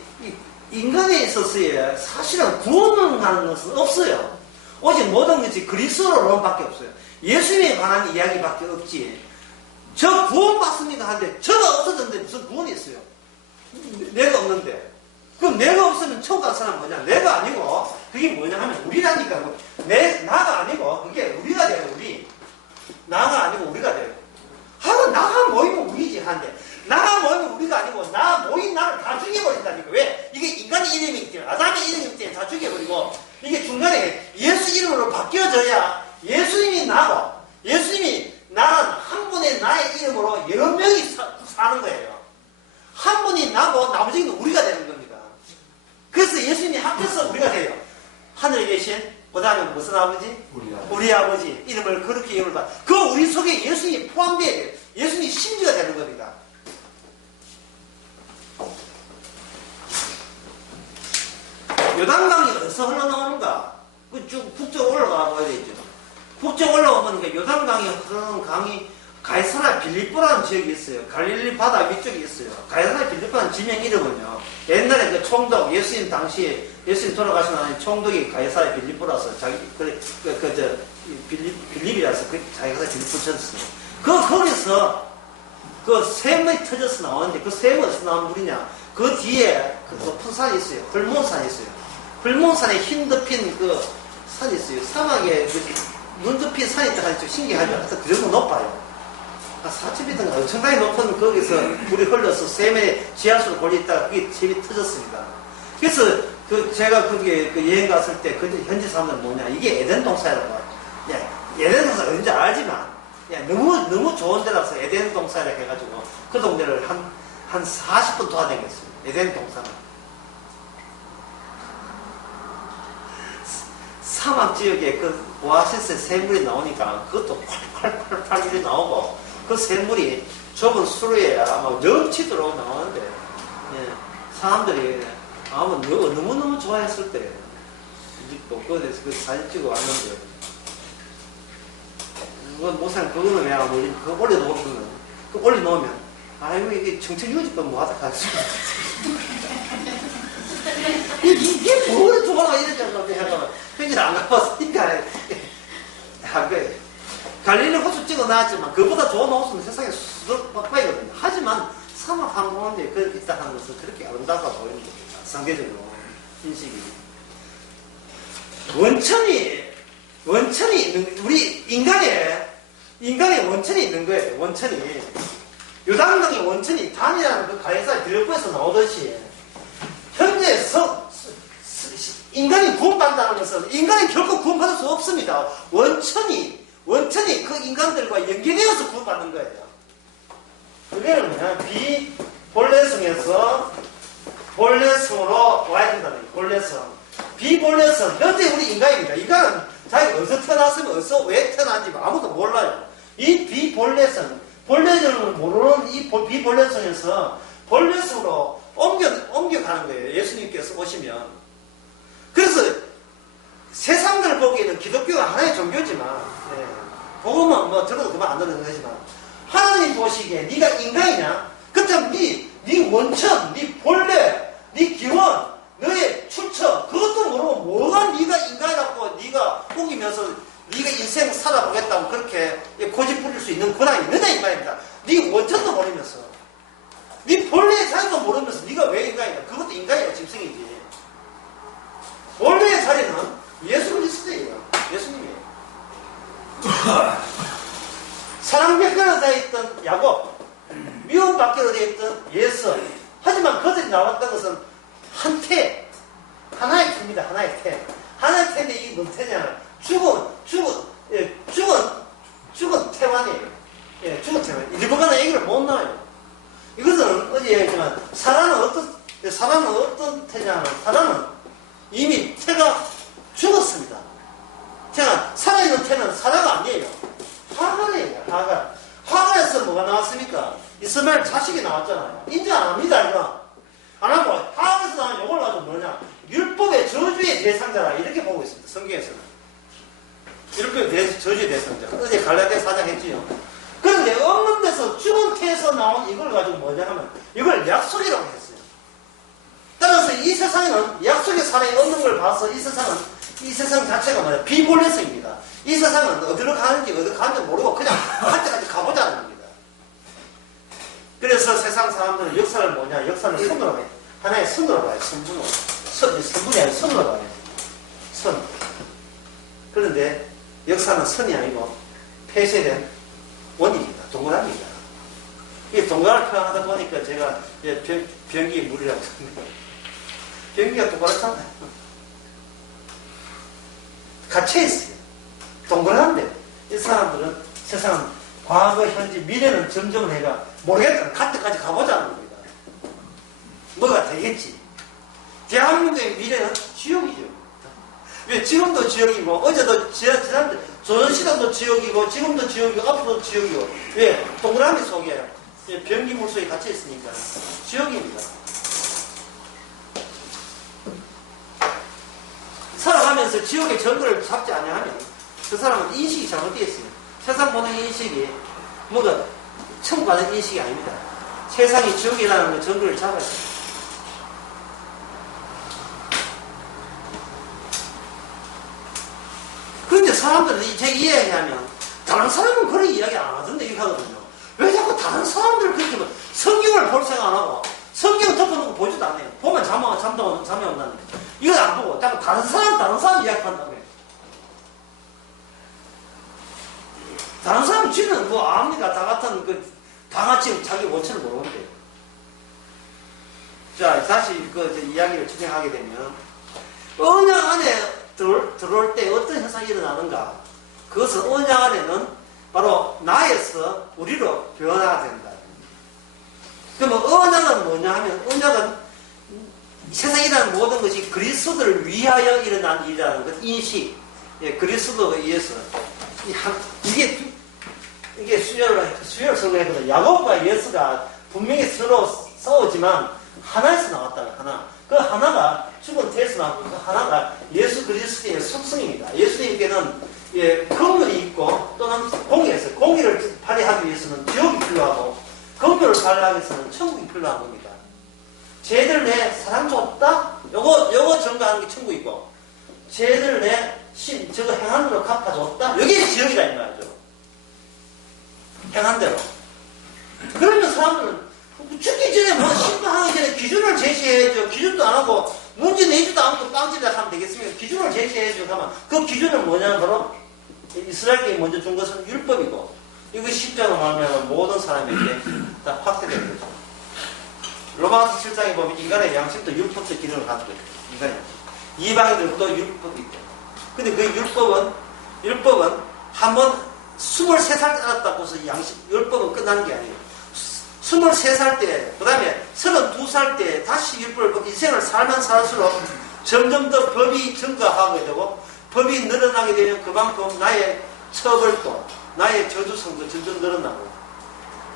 인간에 있어서의 사실은 구원하는 것은 없어요. 오직 모든 것이 그리스도로밖에 없어요. 예수님에 관한 이야기밖에 없지. 저 구원받습니다 하는데 저가 없어졌는데 무슨 구원이 있어요? 내가 없는데. 그럼 내가 없으면 천국 간 사람은 뭐냐? 내가 아니고 그게 뭐냐 하면 우리라니까. 나가 아니고 그게 우리가 돼요. 우리. 나가 아니고 우리가 돼요. 나가 모이면 우리지 하는데 나가 모이면 우리가 아니고 나 모인 나를 다 죽여버린다니까. 왜? 이게 인간의 이름이기 때문에 아담의 이름이기 때문에 다 죽여버리고 이게 중간에 예수 이름으로 바뀌어져야 예수님이 나고 예수님이 나는 한 분의 나의 이름으로 여러 명이 사는 거예요. 한 분이 나고 나머지는 우리가 되는 겁니다. 그래서 예수님이 합해서 우리가 돼요. 하늘에 계신 그 다음에 무슨 아버지? 우리 아버지. 이름을 그렇게 이름을 받. 그 우리 속에 예수님이 포함되어야 돼요. 예수님이 심지가 되는 겁니다. 요단강이 어디서 흘러나오는가? 그 쭉 북쪽 올라가 봐야 되죠. 북쪽 올라오면 요단강이 흐르는 강이 가이사라 빌립보라는 지역이 있어요. 갈릴리 바다 위쪽에 있어요. 가이사라 빌립보라는 지명 이름은요. 옛날에 그 총독, 예수님 당시에, 예수님 돌아가시고 나니 총독이 가이사라 빌립보라서 자기, 빌립이라서 자기가 빌립보 쳤어요. 거기서 그 샘이 터져서 나오는데 그 샘이 어디서 나온 물이냐? 그 뒤에 그 높은 산이 있어요. 헐몬산이 있어요. 헐몬산에 흰 덮인 그 산이 있어요. 사막에 눈 덮인 산이 있다가 좀 신기하죠. 하여튼 그 정도 높아요. 한 4,000m인가 엄청나게 높은 거기서 물이 흘러서 샘에 지하수로 걸려있다가 그게 샘이 터졌습니다. 그래서 제가 거기에 여행 갔을 때 현지 사람들은 뭐냐, 이게 에덴 동산이라고 하죠. 에덴 동산 어딘지 알지만 너무 좋은 데라서 에덴 동산이라고 해가지고 그 동네를 한 40분 돌아다녔어요. 에덴 동산은 사막 지역에 그 오아시스에 샘물이 나오니까 그것도 콸콸콸콸 이렇게 나오고, 그 샘물이 좁은 수로에 아마 넘치도록 나오는데, 사람들이 아마 너무너무 좋아했을 때, 또 그거에서 그 사진 찍어 왔는데, 그건 그거는 왜 안 올리면, 그거 올려놓으면, 아이고, 이게 청천유지법 뭐 하다 가지. 이게 뭐를 좋아가 이랬잖아. 내가 현실 안 가봤으니까. 갈릴리 호수 찍어 놨지만, 그보다 좋은 호수는 세상에 수백 박바이거든요. 하지만, 사막 항공원에 그렇게 있다 하는 것은 그렇게 아름다워 보이는 겁니다. 상대적으로. 인식이. 원천이 있는, 우리 인간의 원천이 있는 거예요. 원천이. 요단강의 원천이 단이라는 그 가해사 빌립보에서 나오듯이, 현재 인간이 구원받는다는 것은 인간이 결코 구원받을 수 없습니다. 원천이 그 인간들과 연계되어서 구원받는 거예요. 그게 뭐냐, 비본래성에서 본래성으로 와야 된다는 거예요. 본래성. 비본래성. 현재 우리 인간입니다. 인간은 자기가 어디서 태어났으면 어디서 왜 태어났는지 아무도 몰라요. 이 비본래성, 본래성을 모르는 이 비본래성에서 본래성으로 옮겨가는 거예요. 예수님께서 오시면. 그래서 세상들 보기에는 기독교가 하나의 종교지만, 복음은 뭐 들어도 그만 안 듣는 거지만, 하나님 보시기에 네가 인간이냐? 그렇다면 네 원천, 네 본래, 네 기원, 너의 출처, 그것도 모르고 뭐가 네가 인간이라고 네가 우기면서 네가 인생 살아보겠다고 그렇게 고집 부릴 수 있는 권한이 있느냐 이 말입니다. 네 원천도 모르면서, 네 본래의 자리도 모르면서 네가 왜 인간이냐? 그것도 인간의 짐승이지. 본래의 자리는 예수 그리스도예요. 예수님이에요. 사랑백과로 되어 있던 야곱, 미움받기로 되어 있던 예수. 하지만 그들이 나왔던 것은 한 태, 하나의 태입니다. 하나의 태. 하나의 태인데 이게 뭔 태냐? 죽은 태만이에요. 죽은 태만. 일부가는 얘기를 못 나와요. 이것은 어제 얘기했지만, 사람은 어떤 태냐? 사람은 이미 태가 죽었습니다. 살아있는 태는 사라가 아니에요. 하갈이에요. 하갈에서 뭐가 나왔습니까? 이스마엘 자식이 나왔잖아요. 인정 안 합니다, 이거. 안 하고, 하갈에서 나온 요걸 가지고 뭐냐? 율법의 저주의 대상자라, 이렇게 보고 있습니다. 성경에서는. 율법의 저주의 대상자. 어제 갈라디아 4장 했지요. 그런데 없는 데서 죽은 태에서 나온 이걸 가지고 뭐냐 하면, 이걸 약속이라고 했어요. 따라서 이 세상에는 약속의 사람이 없는 걸 봐서 이 세상 자체가 뭐냐? 비본래성입니다. 이 세상은 어디로 가는지 모르고 그냥 갈 때까지 가보자는 겁니다. 그래서 세상 사람들은 역사를 뭐냐? 역사를 선으로 봐요. 하나의 선으로 봐요. 선분이 아니라 선으로 봐요. 선. 그런데 역사는 선이 아니고 폐쇄된 원입니다. 동그라미입니다. 이 동그라미 표현하다 보니까 제가 변기에 물이라고 했습니다. 변기가 동그랗잖아요. 갇혀있어요. 동그란데 이 사람들은 세상은 과거, 현재, 미래는 점점 해가 모르겠다. 갈 때까지 가보자는 겁니다. 뭐가 되겠지. 대한민국의 미래는 지옥이죠. 왜 지금도 지옥이고 어제도 지난주 조선시대도 지옥이고 지금도 지옥이고 앞으로도 지옥이고 왜 동그라미 속에 변기물 속에 갇혀 있으니까 지옥입니다. 살아가면서 지옥의 정글을 잡지 않으면 그 사람은 인식이 잘못되어 있어요. 세상 보는 인식이 뭐가 천국 가는 인식이 아닙니다. 세상이 지옥이라는 그 정글을 잡아야 돼요. 그런데 사람들은 제 이야기하면 다른 사람은 그런 이야기 안 하던데 이렇게 하거든요. 왜 자꾸 다른 사람들을 그렇게 뭐 성경을 볼 생각 안 하고 성경 덮어놓고 보지도 않아요. 보면 잠이 온다는 이건 안 보고 자꾸 다른 사람 이야기한다며. 다른 사람 쥐는 뭐 압니까? 다 같은 다 같이 자기 원천을 모르는데. 자, 다시 이야기를 진행하게 되면 언약 안에 들어올 때 어떤 현상이 일어나는가? 그것은 언약 안에는 바로 나에서 우리로 변화가 된다. 그러면 언약은 뭐냐 하면 언약은 세상에 일어나는 모든 것이 그리스도를 위하여 일어난 일이라는 것 인식. 예, 그리스도에 의해서 이게 수요를 설명했거든요. 야곱과 예수가 분명히 서로 싸우지만 하나에서 나왔다. 하나. 그 하나가 죽은 태에서 나왔고 그 하나가 예수 그리스도의 속성입니다. 예수님께는 긍휼이 있고 또는 공의가 있어요. 공의를 발휘하기 위해서는 지옥이 필요하고 긍휼을 발휘하기 위해서는 천국이 필요한 겁니다. 쟤들 내 사랑 줬다? 요거 증거하는 게 천국이고 쟤들 내 저거 행한 대로 갚아줬다? 이게 지옥이다 이 말이죠. 행한 대로. 그러면 사람들은 죽기 전에 뭐 심판하기 전에 기준을 제시해야죠. 기준도 안 하고 문제 내지도 않고 빵집이라 하면 되겠습니까? 기준을 제시해야죠. 하면 그 기준은 뭐냐면 바로 이스라엘께 먼저 준 것은 율법이고 이거 십자로 말하면 모든 사람에게 다 확대되는 거죠. 로마서 7장에 보면 인간의 양심도 율법적 기능을 가지고 있어요. 인간의 양심. 이방인들도 율법이 있고. 근데 그 율법은 한번 23살 알았다고 해서 율법은 끝나는 게 아니에요. 23살 때, 그 다음에 32살 때 다시 율법을, 인생을 살면 살수록 점점 더 법이 증가하게 되고, 법이 늘어나게 되면 그만큼 나의 처벌도, 나의 저주성도 점점 늘어나고,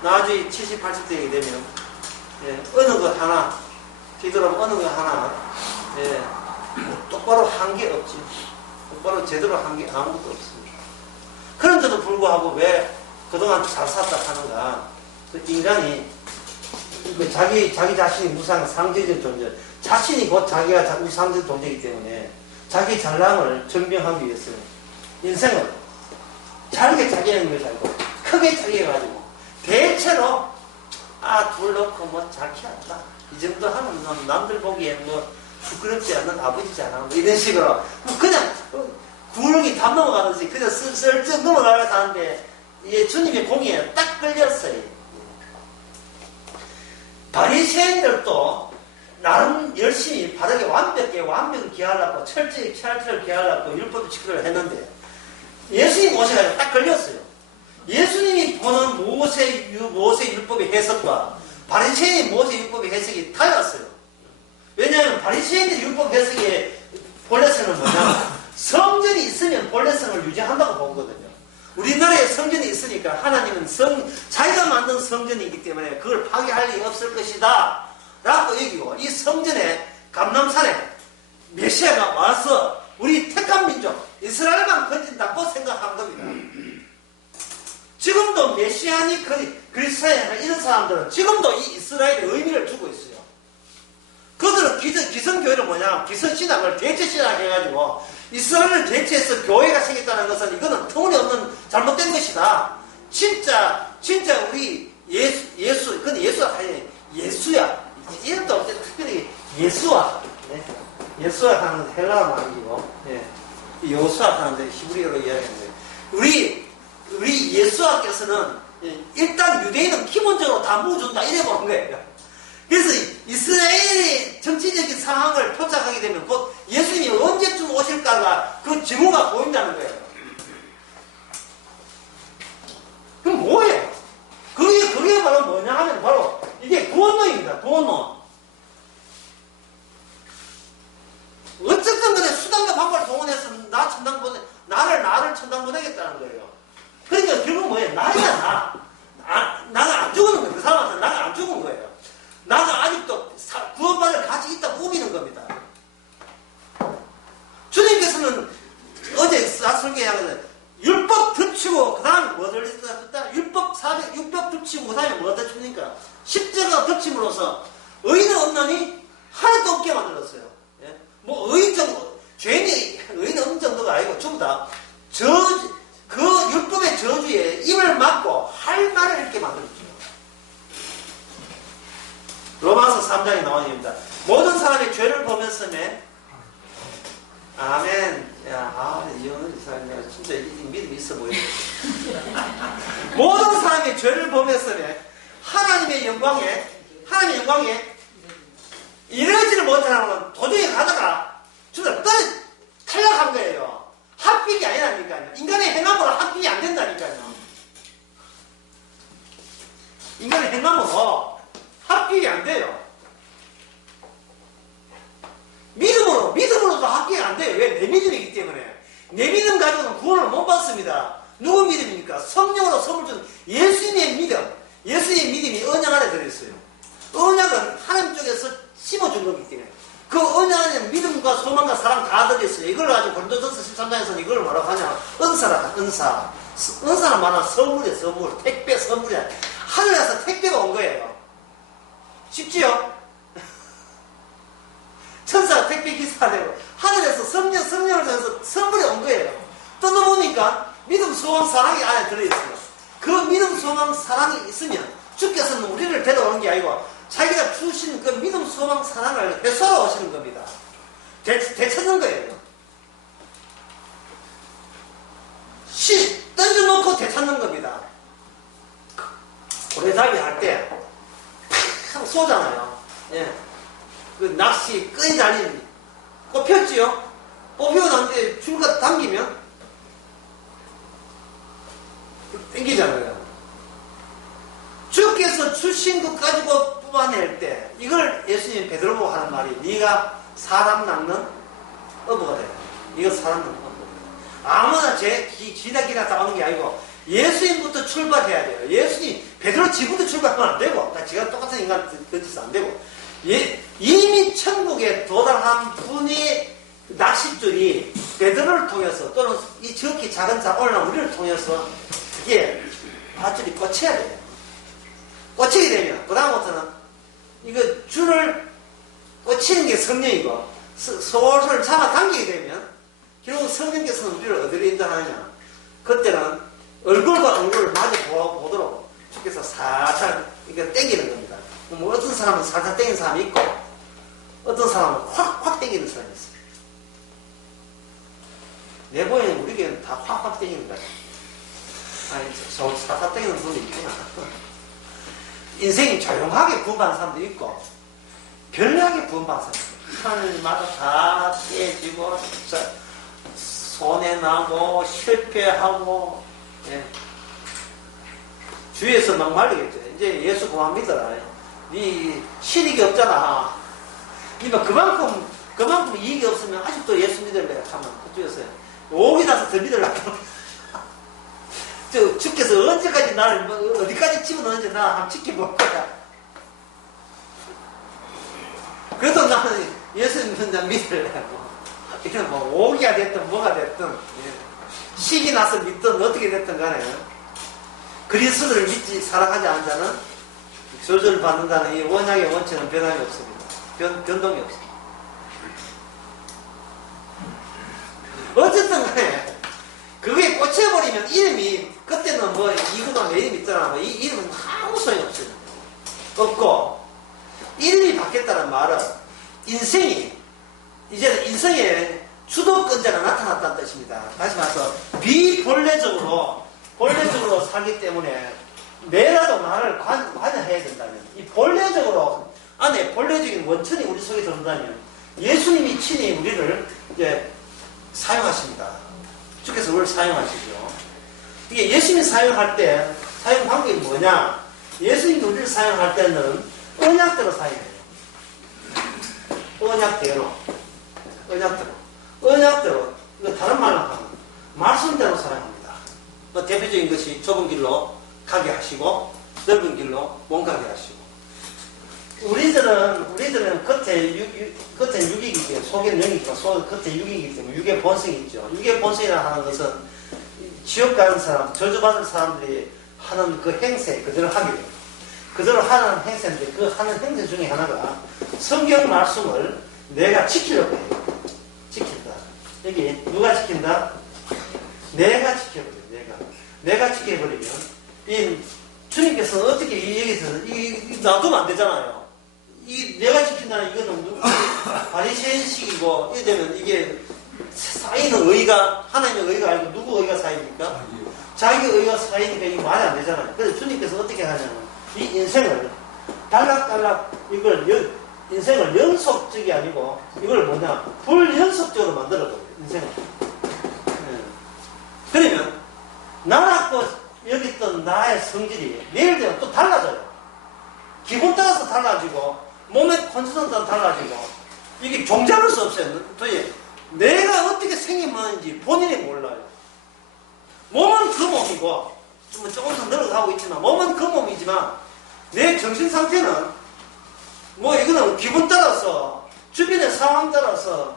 나중에 70, 80대가 되면, 어느 것 하나, 뒤돌아보면 어느 것 하나, 똑바로 한 게 없지. 똑바로 제대로 한 게 아무것도 없습니다. 그런데도 불구하고 왜 그동안 잘 살았다 하는가? 그 인간이 자기 자신이 무상 상대적 존재, 자신이 곧 자기가 우상적 존재이기 때문에 자기 잘남을 증명하기 위해서 인생을 잘게 자기 하는 걸 알고 크게 자기 해가지고 대체로 둘 놓고 뭐 잘 키웠다 이 정도 하면 남들 보기엔 뭐 부끄럽지 않는 아버지잖아 뭐 이런 식으로 그냥 구렁이 담 넘어가듯이 그냥 썰쩍 넘어가려고 하는데 주님의 공의에 딱 걸렸어요. 바리새인들도 나름 열심히 바르게 완벽을 기하려고 철저히 찰철 기하려고 율법을 지키려고 했는데 예수님 모세가 딱 걸렸어요. 예수님이 보는 모세 율법의 해석과 바리새인의 모세 율법의 해석이 달랐어요. 왜냐하면 바리새인의 율법 해석의 본래성은 뭐냐면 성전이 있으면 본래성을 유지한다고 보거든요. 우리나라에 성전이 있으니까 하나님은 자기가 만든 성전이기 때문에 그걸 파괴할 일이 없을 것이다 라고 여기고 이 성전에 감람산에 메시아가 와서 우리 택한 민족 이스라엘만 건진다고 생각한 겁니다. 지금도 메시아니 그리스도인 이런 사람들은 지금도 이 이스라엘에 의미를 두고 있어요. 그들은 기성교회를 뭐냐 기성신학을 대체신학 해가지고 이스라엘을 대체해서 교회가 생겼다는 것은 이거는 터무니없는 잘못된 것이다. 진짜 우리 예수 근데 예수가 아니 예수야 이름도 특별히 예수와 예수와 하는 헬라어 말이고 여호수아 하는데 히브리어로 이야기하는데 우리 예수와께서는 일단 유대인은 기본적으로 다 모아준다 이래 보는 거예요. 그래서 이스라엘의 정치적인 상황을 포착하게 되면 곧 예수님이 언제쯤 오실까가 그 징후가 보인다는 거예요. 그럼 뭐예요? 그게 바로 뭐냐 하면 바로 이게 구원론입니다. 구원론. 죽은 거예요. 나는 아직도 구원받을 가치 있다고 우기는 겁니다. 주님께서는 어제 설교하거든. 율법 덮치고 그 다음에 뭐를 했다? 율법 600 덮치고 그 다음에 뭐 덮칩니까? 십자가 덮침으로써 의인은 없나니 하나도 없게 만들었어요. 예? 뭐 의인 정도, 죄인이 의인 없는 정도가 아니고 전부 다 그 율법의 저주에 입을 막고 할 말을 이렇게 만들었죠. 로마서 3장에 나오는 얘기입니다. 모든 사람이 죄를 범했음에 아멘. 야, 이거는 내가 진짜 믿음이 있어 보이네. 모든 사람이 죄를 범했음에 하나님의 영광에 이르지를 못하는 도중에 가다가 진짜 탈락한 거예요. 합격이 아니라니까요. 인간의 행함으로 합격이 안 된다니까요. 인간의 행함으로 합격이 안 돼요. 믿음으로도 합격이 안 돼요. 왜? 내 믿음이기 때문에. 내 믿음 가지고는 구원을 못 받습니다. 누구 믿음입니까? 성령으로 선물 준 예수님의 믿음. 예수님의 믿음이 언약 안에 들어있어요. 언약은 하나님 쪽에서 심어준 거기 때문에. 그 언약 안에 믿음과 소망과 사랑 다 들어있어요. 이걸 가지고 고린도전서 13장에서는 이걸 뭐라고 하냐? 은사라, 은사. 은사는 말하는 선물이에요, 선물. 택배, 선물이야. 하늘에서 택배가 온 거예요. 쉽지요? 천사가 택배 기사가 되고 하늘에서 성령을 통해서 선물이 온 거예요. 뜯어보니까 믿음, 소망, 사랑이 안에 들어있어요. 그 믿음, 소망, 사랑이 있으면 주께서는 우리를 데려오는 게 아니고 자기가 주신 그 믿음, 소망, 사랑을 회수하러 오시는 겁니다. 되찾는 거예요. 던져놓고 되찾는 겁니다. 고래잡이 할 때 팍 쏘잖아요. 예. 그 낚시 끈이 달린 꼽혔지요? 꼽히고 난데 줄가 당기면 땡기잖아요. 주께서 주신 것 가지고 뽑아낼 때 이걸 예수님 베드로보고 하는 말이 네가 사람 낚는 어부가 돼. 이거 사람 낚는 어부. 아무나 기다기다 다 오는 게 아니고 예수님부터 출발해야 돼요. 예수님 베드로 지금부터 출발하면 안 되고 지가 똑같은 인간 던져서 안 되고 이미 천국에 도달한 분의 낚싯줄이 베드로를 통해서 또는 이 지극히 작은 자 올라온 우리를 통해서 이게 밧줄이 꽂혀야 돼요. 꽂히게 되면 그 다음부터는 이거 줄을 꽂히는 게 성령이고 솔솔 잡아당기게 되면 결국 성령께서는 우리를 어디로 인도하느냐. 그때는 얼굴과 얼굴을 마주 보도록 주께서 살살 이렇게 당기는 겁니다. 뭐 어떤 사람은 살살 당기는 사람이 있고 어떤 사람은 확 당기는 사람이 있어요. 내보에는 우리 교회는 다 확 당기는 거야. 아니 살살 당기는 분도 있구나. 인생이 조용하게 구원받는 사람도 있고 별나게 구원받는 사람도 있고 하늘마다 다 깨지고 손해나고 실패하고 예. 주위에서 막 말리겠죠. 이제 예수 그만 믿어라. 네 실익이 없잖아. 니가 그만큼 이익이 없으면 아직도 예수 믿을래 하면 그쪽에서 오기 나서 더 믿으려고. 주께서 언제까지 나를 어디까지 집어넣는지 나 한번 지켜볼 거야. 그래도 나는 예수 믿는 믿을래. 이건 뭐 오기가 됐든 뭐가 됐든 시기 나서 믿든 어떻게 됐든 간에 그리스도를 믿지 사랑하지 않는 자는 저주를 받는다는 이 원약의 원칙은 변함이 없습니다. 변동이 없습니다. 어쨌든 간에 그게 꽂혀버리면 이름이 그때는 뭐 이거나 내 이름 있잖아. 이 이름은 아무 소용이 없어요. 없고 이름이 바뀌었다는 말은 인생이 이제는 인생에 주도권자가 나타났다는 뜻입니다. 다시 말해서 비본래적으로 살기 때문에 내라도 나를 관여해야 된다면 이 본래적으로 안에 본래적인 원천이 우리 속에 들어온다면 예수님이 친히 우리를 이제 사용하십니다. 주께서 우리를 사용하시죠. 이게 예수님이 사용할 때 사용 방법이 뭐냐? 예수님이 우리를 사용할 때는 언약대로 사용해요. 언약대로 이거 다른 말로 하면 말씀대로 사용합니다. 뭐 대표적인 것이 좁은 길로 가게 하시고 넓은 길로 못 가게 하시고 우리들은 겉에 육이기 때문에, 속에는 영이지만, 겉에 육이기 때문에, 육의 본성이 있죠. 육의 본성이라 하는 것은, 지옥 가는 사람, 저주받은 사람들이 하는 그 행세, 그대로 하게 돼요. 그대로 하는 행세인데, 그 하는 행세 중에 하나가, 성경 말씀을 내가 지키려고 해요. 지킨다. 여기, 누가 지킨다? 내가 지켜버려요, 내가 지켜버리면, 주님께서는 어떻게 여기서, 놔두면 안 되잖아요. 내가 지킨다는 이거는 바리새인식이고, 이래 되면 이게 쌓이는 의가, 하나님의 의가 아니고 누구 의가 쌓입니까? 자기 의가 쌓이니까 이게 말이 안 되잖아요. 그래서 주님께서 어떻게 하냐면, 이 인생을 달락달락, 인생을 연속적이 아니고, 이걸 뭐냐, 불연속적으로 만들어버려요, 인생을. 그러면, 나라고 여기 있던 나의 성질이 내일 되면 또 달라져요. 기분 따라서 달라지고, 몸의 컨디션 따라 달라지고, 이게 종잡을 수 없어요. 도대체 내가 어떻게 생기는지 본인이 몰라요. 몸은 그 몸이고, 조금씩 늙어가고 있지만, 몸은 그 몸이지만, 내 정신 상태는, 이거는 기분 따라서, 주변의 상황 따라서,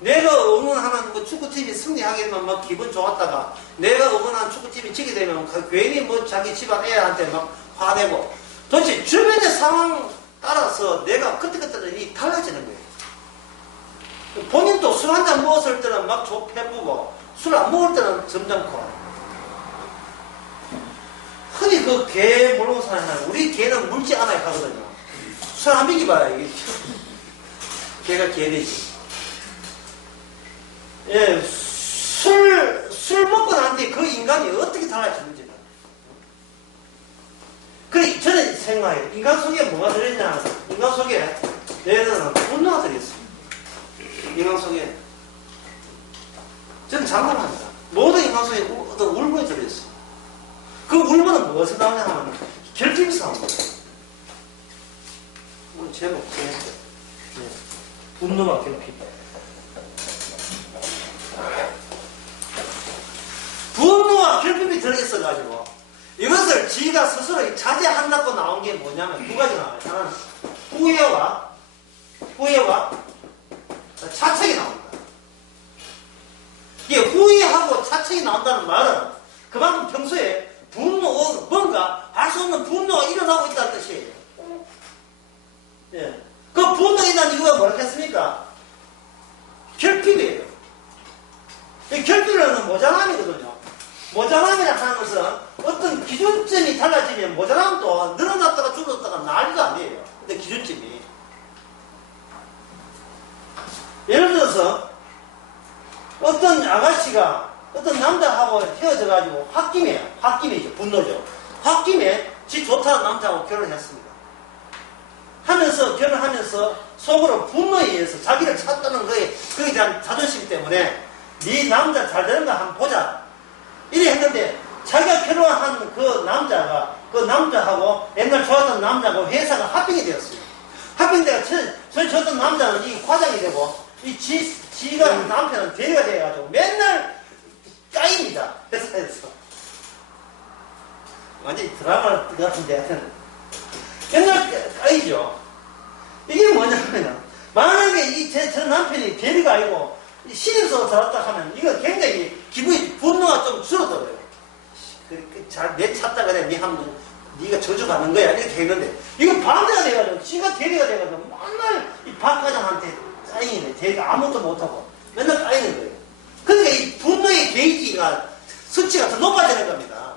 내가 응원하는 축구팀이 승리하게만 막 기분 좋았다가, 내가 응원하는 축구팀이 지게 되면, 괜히 자기 집안 애한테 막 화내고, 도대체 주변의 상황 따라서 내가 그때그때 달라지는 거예요. 본인도 술 한잔 먹었을 때는 막 배부고, 술 안 먹을 때는 점잖고. 흔히 그 개 물고 사는 우리 개는 물지 않아야 하거든요. 술 한 비기 봐야 이게. 개가 개되지. 예, 술 먹고 난 뒤에 그 인간이 어떻게 달라지는지. 그래, 저는 생각해요. 인간 속에 뭐가 들어있냐. 인간 속에, 얘는 분노가 들어있어요. 인간 속에. 저는 장담합니다. 모든 인간 속에 어떤 울분이 들어있어요. 그 울분은 무엇에서 나오냐 하면, 결핍에서 나옵니다. 오늘 제목, 네. 분노와 결핍. 분노와 결핍이 들어있어가지고 이것을 지가 스스로 자제한다고 나온 게 뭐냐면 두 가지 나와요. 하나는 후회와 자책이 나옵니다. 이게 후회하고 자책이 나온다는 말은 그만큼 평소에 뭔가 알 수 없는 분노가 일어나고 있다는 뜻이에요. 예. 그 분노에 대한 이유가 뭐라겠습니까? 결핍이에요. 결핍이라는 모자람이거든요. 모자람이라 하는 것은 어떤 기준점이 달라지면 모자람도 늘어났다가 줄었다가 난리도 아니에요. 근데 기준점이. 예를 들어서 어떤 아가씨가 어떤 남자하고 헤어져가지고 홧김이죠. 분노죠. 홧김에 지 좋다는 남자하고 결혼했습니다. 결혼하면서 속으로 분노에 의해서 자기를 찾다는 거에 대한 자존심 때문에 네 남자 잘 되는 거 한번 보자. 이래 했는데 자기가 결혼한 그 남자하고 옛날 좋아하던 남자하고 회사가 합병이 되었어요. 합병돼가 저희 좋아하던 남자는 이 과장이 되고 지가 남편은 대리가 돼가지고 맨날 까입니다. 회사에서. 완전히 드라마 같은데 하여튼 맨날 까이죠. 이게 뭐냐면 만약에 저 남편이 대리가 아니고 신입사원 들었다 하면 이거 굉장히 기분이 분노가 좀 줄어들어요. 내 찾다 그래 네가 저주받는 거야 이렇게 했는데 이거 반대가 돼가지고 지가 대리가 돼가지고 맨날 이 박 과장한테 쌓이네. 대리가 아무것도 못하고 맨날 쌓이는 거예요. 그러니까 이 분노의 게이지가 수치가 더 높아지는 겁니다.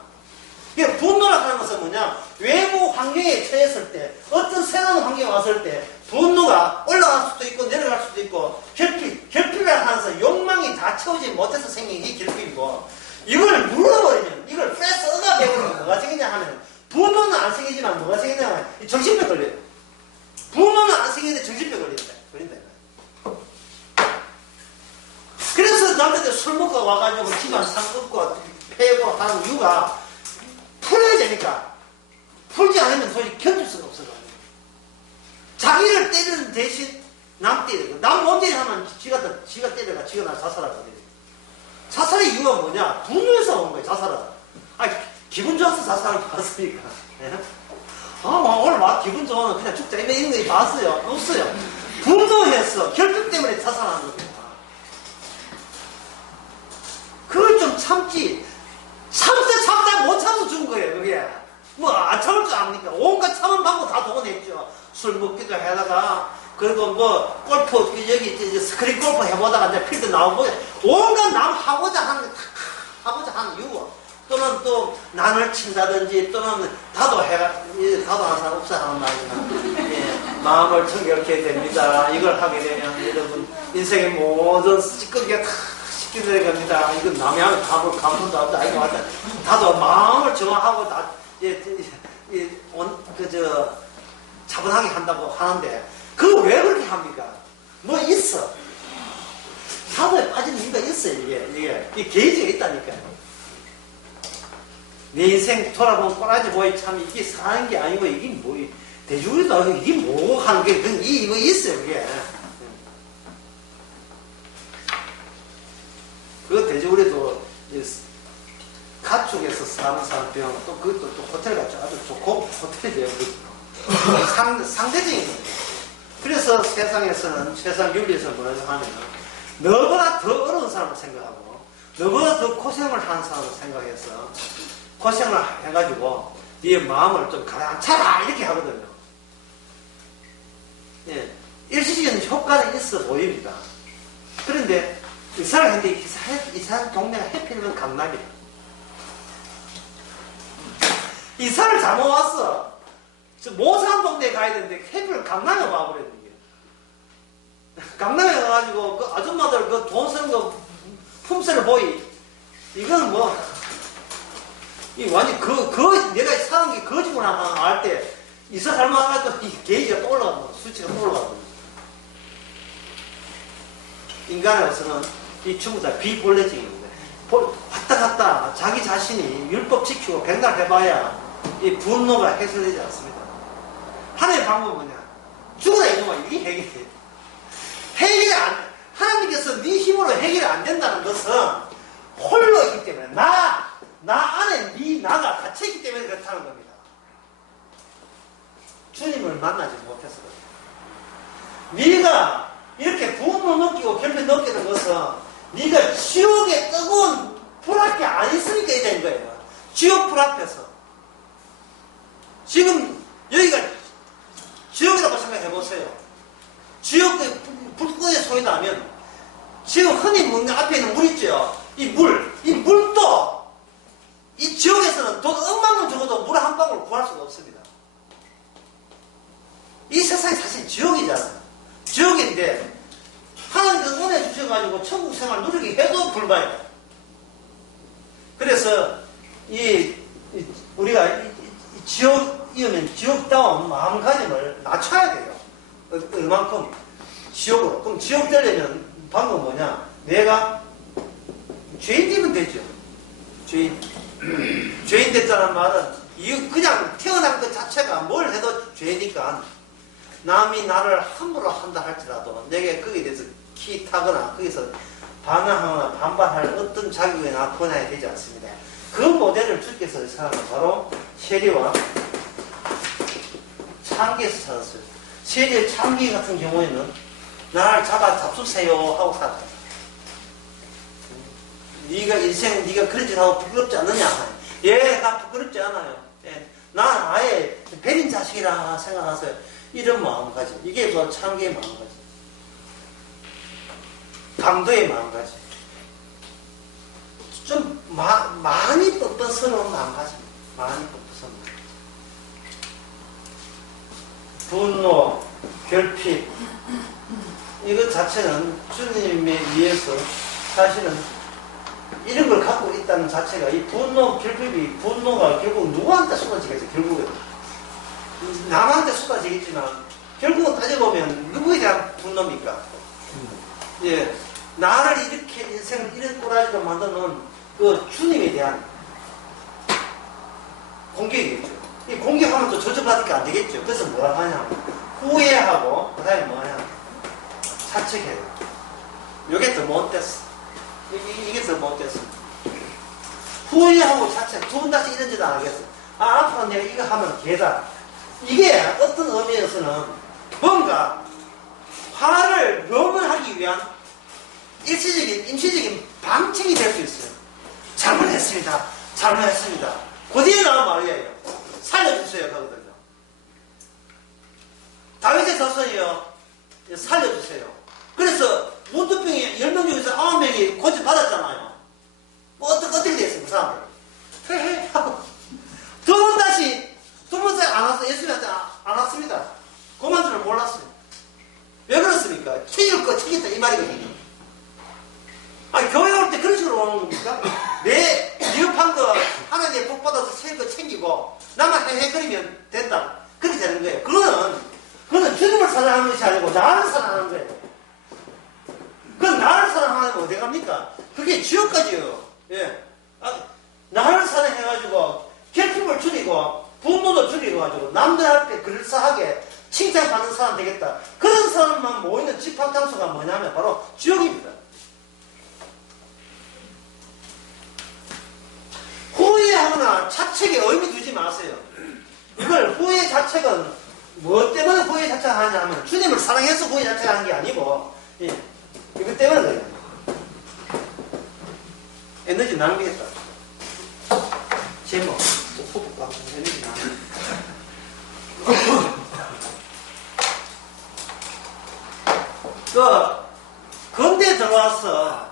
그러니까 분노라 하는 것은 뭐냐, 외부 환경에 처했을 때 어떤 새로운 환경에 왔을 때 분노가 올라갈 수도 있고 내려갈 수도 있고 결핍이라 하는 것은 욕망이 다 채우지 못해서 생긴 게 결핍이고, 이걸 눌러버리면 이걸 쎄어가 되버리면 뭐가 생기냐 하면 분노는 안 생기지만 뭐가 생기냐 하면 정신병 걸려요. 분노는 안 생기는데 정신병 걸린다. 그래서 남자들 술 먹고 와가지고 집안 상급고 패고 하는 이유가 풀어야 되니까, 풀지 않으면 도저히 견딜 수가 없어요. 자기를 때리는 대신 남 때리고, 남 못 때리게 하면 지가 때려가 지가 나 자살하거든요. 자살의 이유가 뭐냐? 분노에서 온 거예요, 자살은. 기분 좋아서 자살을 받았으니까. 예? 오늘 와, 기분 좋아는 그냥 죽자. 이런 거 봤어요? 없어요. 분노했어. 결핍 때문에 자살한 겁니다. 그걸 좀 참지. 참다 못 참아서 죽은 거예요, 그게. 뭐, 안 참을 줄 압니까? 온갖 참은 방법 다 동원했죠. 술 먹기도 해다가, 그리고 뭐, 골프, 여기 이제 스크린 골프 해보다가 이제 필드 나오고, 온갖 남 하고자 하는 이유. 또는 또, 난을 친다든지, 또는 다도하는 사람 없어 하는 말이나, 예, 마음을 청결케 됩니다. 이걸 하게 되면, 여러분, 인생의 모든 찌꺼기가 다 시키게 됩니다. 이건 남이 하면 감동도 없다. 아이고, 맞다. 다도 마음을 정화하고, 차분하게 한다고 하는데, 그거 왜 그렇게 합니까? 뭐 있어. 사도에 빠지는 이유가 있어요, 이 게이지가 있다니까요. 내 인생 돌아보면 꼬라지 보이 참 이게 사는 게 아니고 이게 뭐 대중으로도 아니고 이게 뭐 하는 게 이거 있어요 그게. 그 대중으로도 가축에서 사는 사람 병 또 그것도 또 호텔 가죠. 아주 좋고 호텔이에요. 상대적인 거예요. 그래서 세상에서는 세상 윤리에서 뭐라고 하면 너보다 더 어려운 사람을 생각하고 너보다 더 고생을 하는 사람을 생각해서 고생을 해가지고 네 마음을 좀 가라앉혀라 이렇게 하거든요. 예, 일시적인 효과는 있어 보입니다. 그런데 이사를 했는데 이 사람 동네가 해필이면 강남이다. 이사를 잘못 왔어. 못 사는 동네에 가야 되는데 해필 강남에 와버렸는 게. 강남에 가가지고 그 아줌마들 그 돈 쓰는 거 품새를 보이. 이건 뭐 이 완전 내가 사는 게 거지구나 알 때, 이사 잘못하면 이 게이지가 또 올라가고, 수치가 또 올라가고. 인간으로서는 이 전부 다 비본래적입니다. 왔다 갔다 자기 자신이 율법 지키고 백날 해봐야 이 분노가 해소되지 않습니다. 하나님의 방법은 뭐냐? 죽어라 이놈아, 이게 해결이 하나님께서 네 힘으로 해결이 안 된다는 것은 홀로 있기 때문에, 나 안에 네 나가 갇혀있기 때문에 그렇다는 겁니다. 주님을 만나지 못해서 그래요. 네가 이렇게 분노 느끼고 결핍 느끼는 것은 네가 지옥의 뜨거운 불 앞에 안 있으니까 이래 된 거예요. 지옥 불 앞에서. 지금 여기가 지옥이라고 생각해 보세요. 지옥의 불꽃의 소리 나면 지금 흔히 묻는 앞에 있는 물 있죠. 이 물도 이 지옥에서는 돈 억만원 주고도 물 한 방울 구할 수가 없습니다. 이 세상이 사실 지옥이잖아요. 지옥인데 하나님께서 은혜 주셔가지고 천국 생활 누리게 해도 불만이다. 그래서 우리가 지옥이면 지옥다운 마음가짐을 낮춰야 돼요. 얼만큼 지옥으로. 그럼 지옥 되려면 방법은 뭐냐? 내가 죄인 되면 되죠. 죄인 됐다는 말은 그냥 태어난 것 자체가 뭘 해도 죄니까 남이 나를 함부로 한다 할지라도 내게 거기에 대해서 타거나 거기서 반항하거나 반발할 어떤 자격이 나타나야 되지 않습니다. 그 모델을 주께서 사람은 바로 세리와 창기에서 찾았어요. 세리와 창기 같은 경우에는 나를 잡수세요 하고 살았어요. 네가 그런 짓 하고 부끄럽지 않느냐? 예, 나 부끄럽지 않아요. 예, 난 아예 베린 자식이라 생각하세요. 이런 마음가짐. 이게 바로 창기의 마음가짐. 강도의 마음가짐. 좀 많이 뻣뻣스러운 마음가짐. 많이 뻣뻣한 분노, 결핍. 이것 자체는 주님에 의해서 사실은 이런 걸 갖고 있다는 자체가 이 분노, 결핍이 분노가 결국 누구한테 쏟아지겠죠, 결국은. 남한테 쏟아지겠지만 결국은 따져보면 누구에 대한 분노입니까? 예, 나를 이렇게 인생을 이런 꼬라지로 만드는 그 주님에 대한 공격이겠죠. 이 공격하면 또 저주받으니까 안 되겠죠. 그래서 뭐라 하냐? 후회하고 그 다음에 뭐냐? 사측해요. 이게 더 못됐어. 이게 더 못됐어. 후회하고 자책 두 번 다시 이런 짓 안 하겠어. 앞으로 내가 이거 하면 개다. 이게 어떤 의미에서는 뭔가 화를 명언하기 위한 일시적인, 임시적인 방책이 될 수 있어요. 잘못했습니다. 잘못했습니다. 그 뒤에 나온 말이에요. 살려주세요. 그거든요. 다윗의 자손이요. 살려주세요. 그래서 문두병이 10명 중에서 9명이 고집 받았잖아요. 뭐 어떻게 됐어요? 그 사람들. 헤헤 하고 두 번 다시 두 번째 안 와서 예수님한테 안 왔습니다. 그만 줄을 몰랐어요. 왜 그렇습니까? 책임을 챙겼다 이 말이거든요. 아니 교회 올 때 그런 식으로 오는 겁니까? 내 미흡한 거 하나님의 복 받아서 챙긴 거 챙기고 나만 헤헤거리면 된다. 그렇게 되는 거예요. 그거는 주님을 사랑하는 것이 아니고 나를 사랑하는 거예요. 그건 나를 사랑하면 어디 갑니까? 그게 지옥까지요. 예. 나를 사랑해가지고 결핍을 줄이고 분노도 줄이고가지고 남들 앞에 그럴싸하게 칭찬받는 사람 되겠다. 그런 사람만 모이는 집합장소가 뭐냐면 바로 지옥입니다. 후회하거나 자책에 의미 두지 마세요. 이걸 후회 자책은 뭐 때문에 후회 자책하냐 하면 주님을 사랑해서 후회 자책하는 게 아니고 예. 이것 때문에 그래요. 에너지 낭비했다. 제목 뽑을까? 에너지 낭비. 근대에 들어와서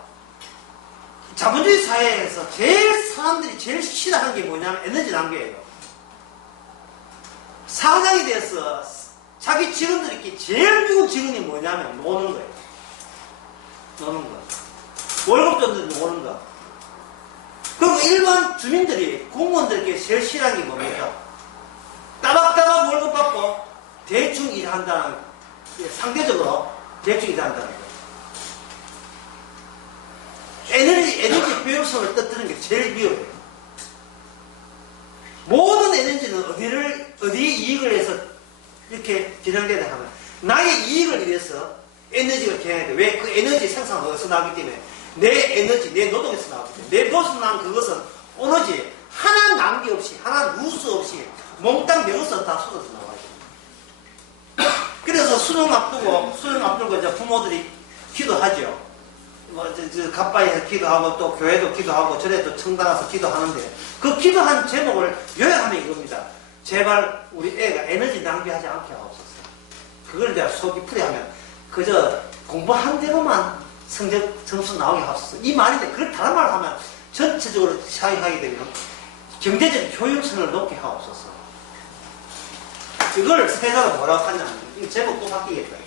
자본주의 사회에서 사람들이 제일 싫어하는 게 뭐냐면 에너지 낭비예요. 사장이 돼서 자기 직원들이 제일 미국 직원이 뭐냐면 노는 거예요. 노는 거. 월급 줬는데 노는 거. 그리고 일반 주민들이 공무원들께 제일 싫어하는 게 뭡니까? 따박따박 월급 받고 대충 일한다는, 상대적으로 대충 일한다는 거. 에너지 효율성을 떨어뜨리는 게 제일 위험해요. 모든 에너지는 어디에 이익을 해서 이렇게 겨냥되다 하면 나의 이익을 위해서 에너지가 겨냥해야 돼. 왜? 그 에너지 생산은 어디서 나오기 때문에 내 에너지, 내 노동에서 나오기 때문에 내 노동에서 나온 그것은 오로지 하나 낭비 없이, 하나 누수 없이 몽땅 메워서 다 쏟아서 나와요. 그래서 수능 앞두고 이제 부모들이 기도하죠. 갑바에서 기도하고 또 교회도 기도하고 절에도 청당 가서 기도하는데 그 기도한 제목을 요약하면 이겁니다. 제발 우리 애가 에너지 낭비하지 않게 하옵소서. 그걸 내가 속이 풀이하면 그저 공부한 대로만 성적 점수 나오게 하옵소서. 이 말인데 그걸 다른 말을 하면 전체적으로 사용하게 되면 경제적 효율성을 높게 하옵소서. 이걸 세자가 뭐라고 하냐면 이 제목도 바뀌겠다.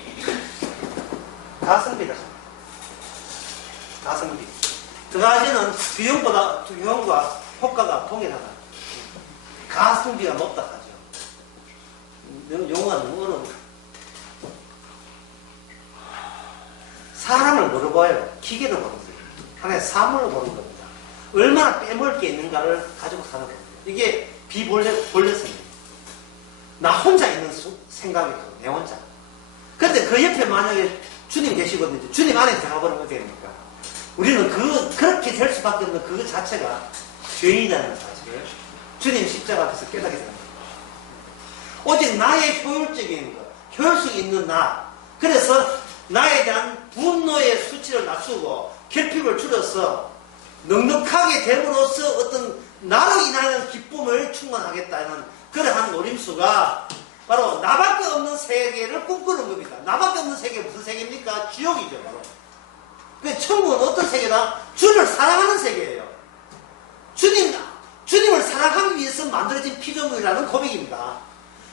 가성비다. 가성비. 두 가지는 비용과 효과가 동일하다. 가성비가 높다 하죠. 용어가 너무 어려워. 사람을 뭐로 봐요? 기계로 보는 거예요. 하나의 사물로 보는 겁니다. 얼마나 빼먹을 게 있는가를 가지고 사는 겁니다. 이게 비본래성입니다. 나 혼자 있는 생각이 있고, 내 혼자. 근데 그 옆에 만약에 주님 계시거든요. 주님 안에 들어가버리면 어떻게 됩니까? 우리는 그렇게 될 수밖에 없는 그 자체가 죄인이라는 사실을 주님 십자가 앞에서 깨닫게 됩니다. 오직 나의 효율적인 것, 효율성 있는 나. 그래서 나에 대한 분노의 수치를 낮추고 결핍을 줄여서 넉넉하게 됨으로써 어떤 나로 인하는 기쁨을 충만하겠다는 그러한 노림수가 바로 나밖에 없는 세계를 꿈꾸는 겁니다. 나밖에 없는 세계 무슨 세계입니까? 지옥이죠, 바로. 그 천국은 어떤 세계다? 주님을 사랑하는 세계예요. 주님을 사랑하기 위해서 만들어진 피조물이라는 고백입니다.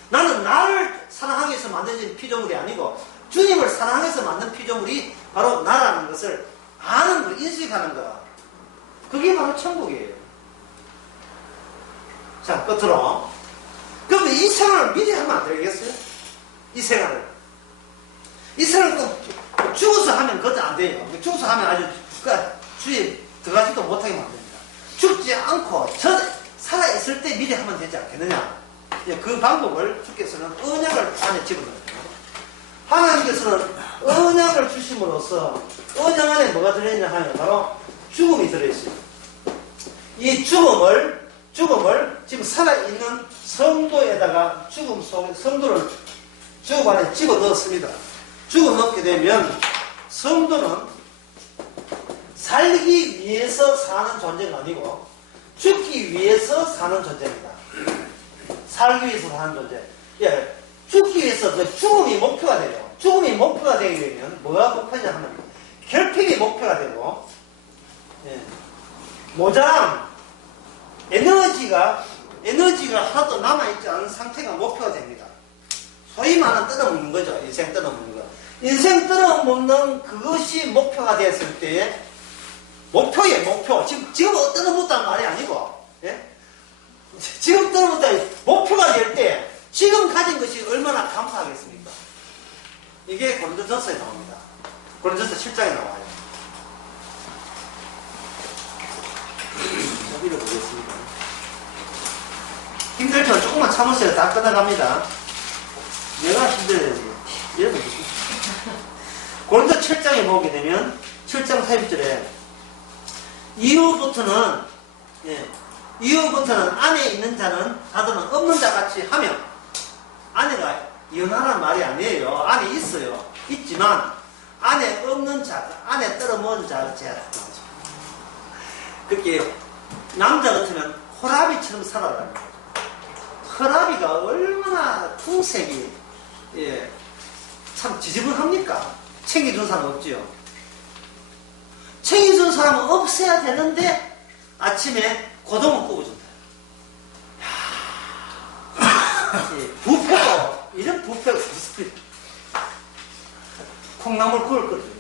나는 나를 사랑하기 위해서 만들어진 피조물이 아니고 주님을 사랑해서 만든 피조물이 바로 나라는 것을 아는 거, 인식하는 거. 그게 바로 천국이에요. 자, 끝으로. 그러면 이 생활을 미리 하면 안 되겠어요? 이 생활을. 이 생활을 꼭 죽어서 하면 그것도 안 돼요. 죽어서 하면 아주 주에 들어가지도 못하게 만듭니다. 죽지 않고 살아있을 때 미리 하면 되지 않겠느냐. 그 방법을 주께서는 언약을 안에 집어넣어요. 하나님께서는 언약을 주심으로써 언약 안에 뭐가 들어있냐 하면 바로 죽음이 들어있어요. 이 죽음을 죽음을 지금 살아있는 성도에다가 성도를 죽음 안에 집어넣었습니다. 집어넣게 되면 성도는 살기 위해서 사는 존재가 아니고 죽기 위해서 사는 존재입니다. 살기 위해서 사는 존재. 예, 죽기 위해서 그 죽음이 목표가 돼요. 죽음이 목표가 되게 되면 뭐가 목표냐 하면 결핍이 목표가 되고, 예, 모자람, 에너지가 하나도 남아있지 않은 상태가 목표가 됩니다. 소위 말하는 뜯어먹는 거죠. 인생 뜯어먹는 거. 인생 뜯어먹는 그것이 목표가 됐을 때에 목표예요, 목표. 지금 뜯어먹다는 말이 아니고, 예? 지금 뜯어먹다 목표가 될 때 지금 가진 것이 얼마나 감사하겠습니까? 이게 고린도전서에 나옵니다. 고린도전서 7장에 나와요. 자, 읽어보겠습니다. 힘들지만 조금만 참으세요. 다 끝나갑니다. 내가 힘들어야지. 읽어보겠습니다. 고린도 7장에 보게 되면 7장 40절에 이후부터는, 예, 이후부터는 안에 있는 자는 다들은 없는 자 같이 하며, 안에가 이혼하라는 말이 아니에요. 안에 있어요. 있지만 안에 없는 자, 안에 떨어먹은 자 같이 하라. 그렇게 남자 같으면 호라비처럼 살아라는 거죠. 호라비가 얼마나 풍색이, 예, 참 지지분합니까? 챙겨준 사람 없지요. 챙겨준 사람은 없어야 되는데 아침에 고동을 꼽아준다. 부패도 이런 부패가 있습니다. 콩나물 구울 거든요.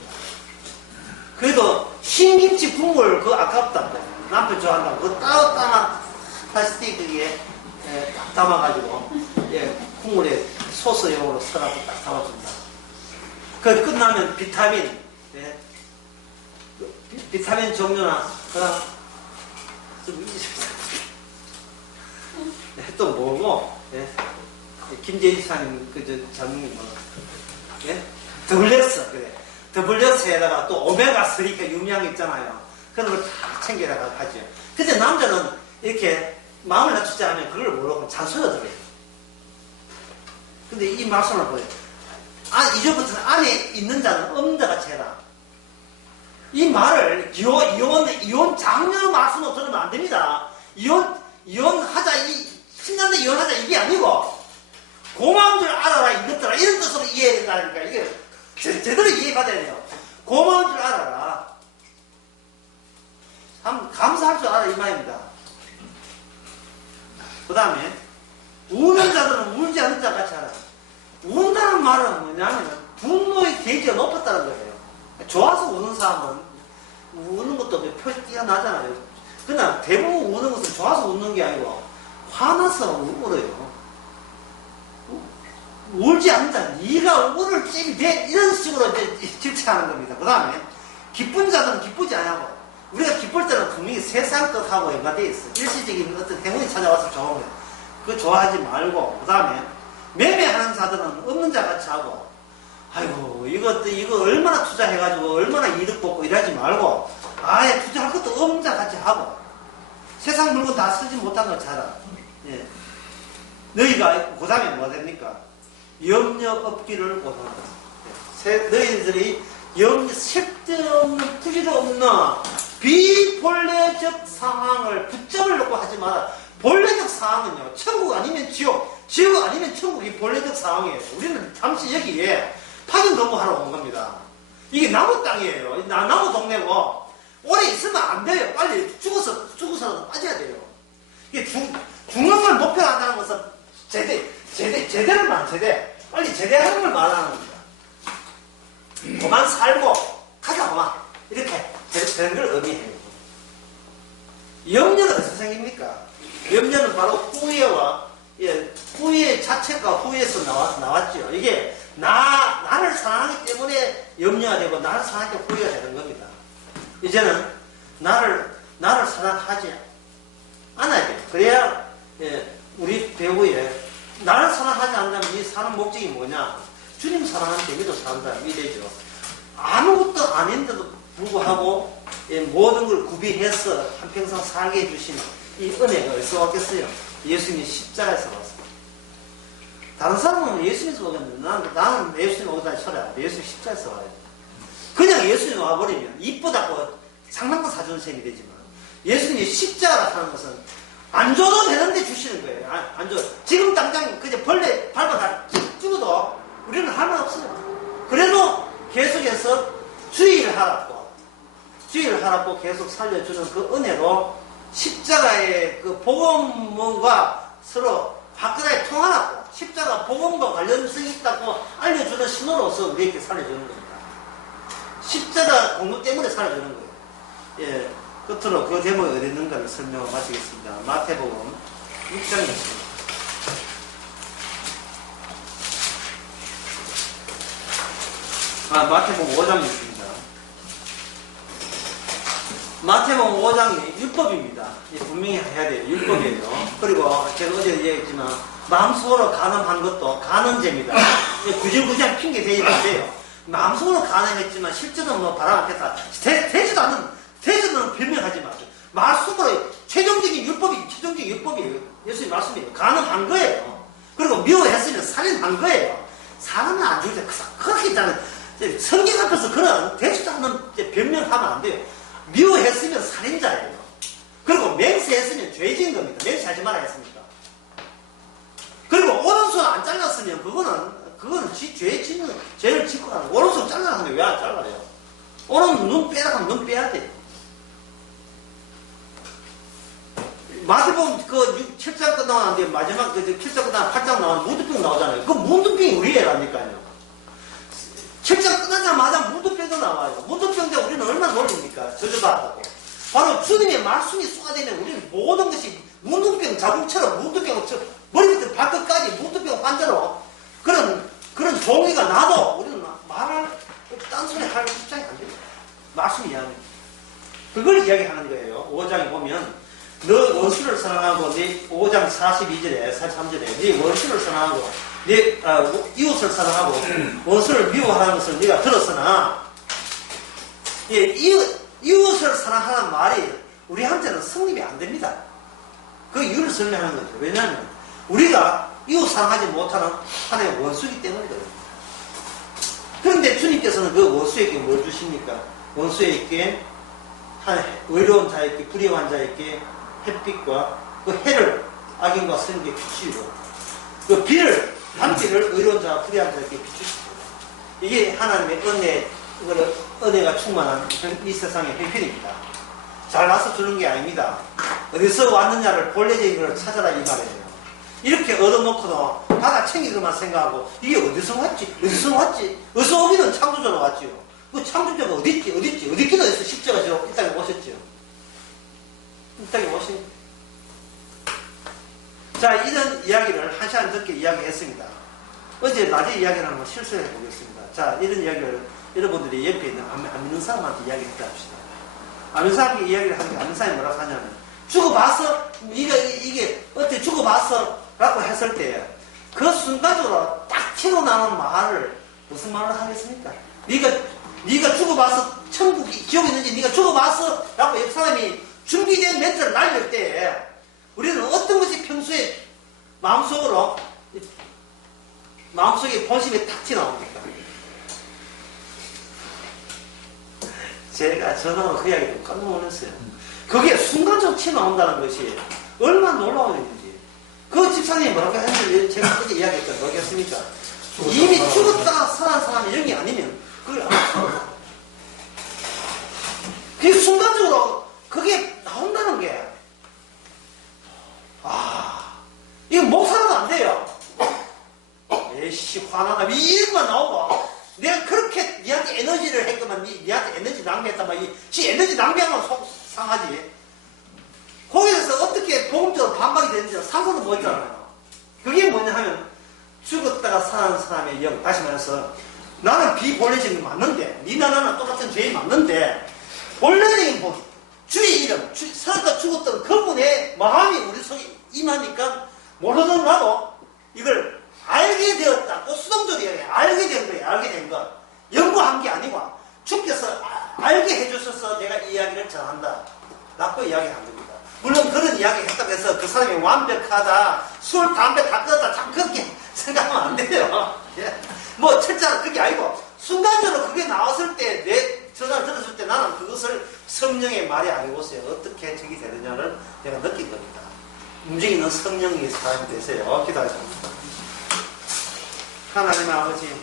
그래도 흰김치 국물 그거 아깝다. 남편 좋아한다고 그거 따로 플라스틱에 딱 담아가지고, 예, 국물에 소스용으로 써갖고 딱 담아준다. 그 끝나면 비타민, 예, 비타민 종류나 그다음 또 뭐고, 예, 김재희 사님 장님 뭐, 예, 더블레스, 그래, 더블레스에다가 또 오메가3가 유명한 게 있잖아요. 그런 걸 다 챙겨다가 하죠. 근데 남자는 이렇게 마음을 낮추자 하면 그걸 모르고 잔소리가 들어요. 근데 이 말씀을 보여요. 이제부터는 안에 있는 자는 없는 자 같이 해라. 이 말을 이혼 장녀 말씀으로 들으면 안 됩니다. 이혼하자, 신난데 이혼하자 이게 아니고 고마운 줄 알아라 이것들아 이런 뜻으로 이해해야 된다니까. 이게 제대로 이해받아야 돼요. 고마운 줄 알아라. 참 감사할 줄 알아 이 말입니다. 그 다음에 우는 자들은 울지 않는 자 같이 하라. 운다는 말은 뭐냐면 분노의 게이지가 높았다는 거예요. 좋아서 우는 사람은 우는 것도 표시 뛰어나잖아요. 그러나 대부분 우는 것은 좋아서 웃는 게 아니고 화나서 울어요. 울지 않는 자, 네가 울을 찜이 돼. 이런 식으로 이제 질책하는 겁니다. 그 다음에 기쁜 자들은 기쁘지 않고, 우리가 기쁠 때는 분명히 세상 것하고 연관되어 있어. 일시적인 어떤 행운이 찾아와서 좋은 거예요. 그거 좋아하지 말고, 그 다음에 매매하는 자들은 없는 자 같이 하고, 아이고 이거 얼마나 투자해가지고 얼마나 이득 보고 이러지 말고 아예 투자할 것도 없는 자 같이 하고, 세상 물건 다 쓰지 못한 거 잘하. 예. 너희가 그 다음에 뭐가 됩니까? 염려 없기를 원하는 거예요. 너희들이 쓸데없는 부질도 없는 비본래적 상황을 붙잡을 놓고 하지 마라. 본래적 상황은요, 천국 아니면 지옥, 지옥 아니면 천국이 본래적 상황이에요. 우리는 잠시 여기에 파견 근무하러 온 겁니다. 이게 나무 땅이에요. 나무 동네고 오래 있으면 안 돼요. 빨리 죽어서라도 빠져야 돼요. 이게 죽는 걸 목표로 한다는 것은 제대를 말하는 빨리 제대하는 걸 말하는 겁니다. 그만 살고 가자 그만 이렇게 되는 걸 의미해요. 염려는 어디서 생깁니까? 염려는 바로 후회와, 예, 후회 자체가 후회에서 나왔죠. 이게 나를 사랑하기 때문에 염려가 되고 나를 사랑하기 때문에 후회가 되는 겁니다. 이제는 나를 사랑하지 않아야 돼요. 그래야, 예, 우리 배우에 나를 사랑하지 않는다면 이 사는 목적이 뭐냐? 주님 사랑하는 재미도 산다. 이 되죠. 아무것도 아닌데도 불구하고, 예, 모든 걸 구비해서 한평생 살게 해주신 이 은혜가 어디서 왔겠어요? 예수님이 십자가에서 왔어요. 다른 사람은 예수님에서 오겠는데 나는 예수님 오다 쳐라. 예수님 십자가에서 와요. 그냥 예수님 와버리면 이쁘다고 상당한 사주는 셈이 되지만 예수님이 십자가라 하는 것은 안 줘도 되는데 주시는 거예요. 안 줘. 지금 당장 그냥 벌레 밟아 다 찍어도 우리는 할 말 없어요. 그래도 계속해서 주의를 하라고 계속 살려주는 그 은혜로 십자가의 그 복음과 서로 화끈하게 통하라고 십자가 복음과 관련성이 있다고 알려주는 신호로서 우리에게 살려주는 겁니다. 십자가 공로 때문에 살려주는 거예요. 예, 끝으로 그 제목이 어디 있는가를 설명을 마치겠습니다. 마태복음 6장입니다. 마태복음 5장이 있습니다. 마태복음 5장이 율법입니다. 분명히 해야 돼요. 율법이에요. 그리고 제가 어제 얘기했지만 마음속으로 간음한 것도 간음죄입니다. 구질구질 핑계 대지 않돼요. 마음속으로 간음했지만 실제로는 뭐 바람 앞에다 되지도 않는 변명하지 마세요. 말씀으로 최종적인 율법이에요. 예수님 말씀이에요. 간음한 거예요. 그리고 미워했으면 살인한 거예요. 사람은 안 죽이죠. 그렇게 있잖아요. 성경 앞에서 그런 되지도 않는 변명하면 안 돼요. 미워했으면 살인자예요. 그리고 맹세했으면 죄진 겁니다. 맹세하지 말아야 했습니까? 그리고 오른손 안 잘랐으면 그거는 죄를 짓고 가는 거예요. 오른손 잘라는데 왜 안 잘라요? 오른 눈 빼라 하면 눈 빼야 돼요. 마태복음 그 7장 끝나는데 마지막 그 7장 끝나면 8장 나오는 무드병 나오잖아요. 그 무드병이 우리애라니까요. 7장 끝나자마자 무드병도 나와요. 무드병 때 우리는 얼마나 놀립니까? 저주받았다고. 바로 주님의 말씀이 쏟아지면 우리는 모든 것이 무드병 자궁처럼 무드병처럼 머리 밑에 발끝까지 무드병 환자로 그런 종이가 나도 우리는 말할 딴소리 할 입장이 안 됩니다. 말씀이 이야기합니다. 그걸 이야기하는 거예요. 5장에 보면 너 원수를 사랑하고 네 5장 42절에 43절에 네 원수를 사랑하고 네 이웃을 사랑하고 원수를 미워하는 것을 네가 들었으나 예, 이웃을 사랑하는 말이 우리한테는 성립이 안 됩니다. 그 이유를 설명하는 거죠. 왜냐하면 우리가 이웃 사랑하지 못하는 하나의 원수이기 때문이거든요. 그런데 주님께서는 그 원수에게 뭘 주십니까? 원수에게 외로운 자에게 불의한 자에게 햇빛과 그 해를 악인과 선에게 비추고 그 비를 밤비를 의로운 자와 불의한 자에게 비추시고 이게 하나님의 은혜가 충만한 이 세상의 형편입니다. 잘나서 주는 게 아닙니다. 어디서 왔느냐를 본래적인 걸 찾아라 이 말이에요. 이렇게 얻어놓고도 바다 챙기기만 생각하고 이게 어디서 어디서 오기는 창조자로 왔지요. 그 창조자가 어디 있기는 어디서 십자가지로 이 땅에 오셨지요. 이 땅에 오신. 자, 이런 이야기를 한 시간 넘게 이야기했습니다. 어제 낮에 이야기를 한번 실수해 보겠습니다. 자, 이런 이야기를 여러분들이 옆에 있는 안 믿는 사람한테 이야기했다 합시다. 안 믿는 사람에게 이야기를 하니까 안 믿는 사람이 뭐라고 하냐면 죽어봤어? 이게 어떻게 죽어봤어? 라고 했을 때 그 순간적으로 딱 튀어나오는 말을 무슨 말을 하겠습니까? 네가 죽어봤어? 천국이 지옥이 있는지 네가 죽어봤어? 라고 옆 사람이 준비된 멘트를 날릴 때 우리는 어떤 것이 평소에 마음속에 본심에 탁 튀어나옵니까? 제가 전화로 그 이야기 좀 깜짝 놀랐어요. 그게 순간적으로 튀어나온다는 것이 얼마나 놀라운 일인지. 그 집사님이 뭐라고 했는지 제가 어제 이야기했잖아요. 모르겠습니까? 이미 죽었다가 살아난 사람이 이런 게 아니면 그걸 안 합니다. 그게 순간적으로 그게 나온다는 게 이거 목사라도 안 돼요. 에이씨 화나나 이것만 나오고 내가 그렇게 니한테 에너지를 했구만 니한테 에너지 낭비했다만 지 에너지 낭비하면 속상하지. 거기에서 어떻게 복음적으로 반박이 되는지 상상도 못했잖아요. 그게 뭐냐 하면 죽었다가 살아난 사람의 영, 다시 말해서 나는 비본래적인 게 맞는데 니나 나는 똑같은 죄이 맞는데 본래적인 본 주의 이름, 살았다 죽었던 그분의 마음이 우리 속에 임하니까 모르던 나도 이걸 알게 되었다. 또 수동적으로 알게 된 거예요. 알게 된 것. 연구한 게 아니고 주께서 알게 해주셔서 내가 이 이야기를 전한다. 라고 이야기한 겁니다. 물론 그런 이야기 그 사람이 완벽하다, 술, 담배 다 끊었다, 참 그렇게 생각하면 안 돼요. 예. 뭐 철저한 그게 아니고 순간적으로 그게 나왔을 때, 내 전화를 들었을 때 나는 그것을 성령의 말이 아니고서요, 어떻게 적이 되느냐를 내가 느낀 겁니다. 움직이는 성령의 사람이 되세요. 기도하자. 하나님 아버지,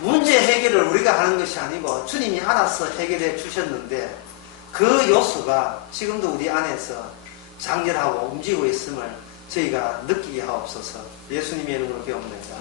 문제 해결을 우리가 하는 것이 아니고 주님이 알아서 해결해 주셨는데, 그 요소가 지금도 우리 안에서 장렬하고 움직이고 있음을 저희가 느끼게 하옵소서. 예수님의 이름으로 기도합니다.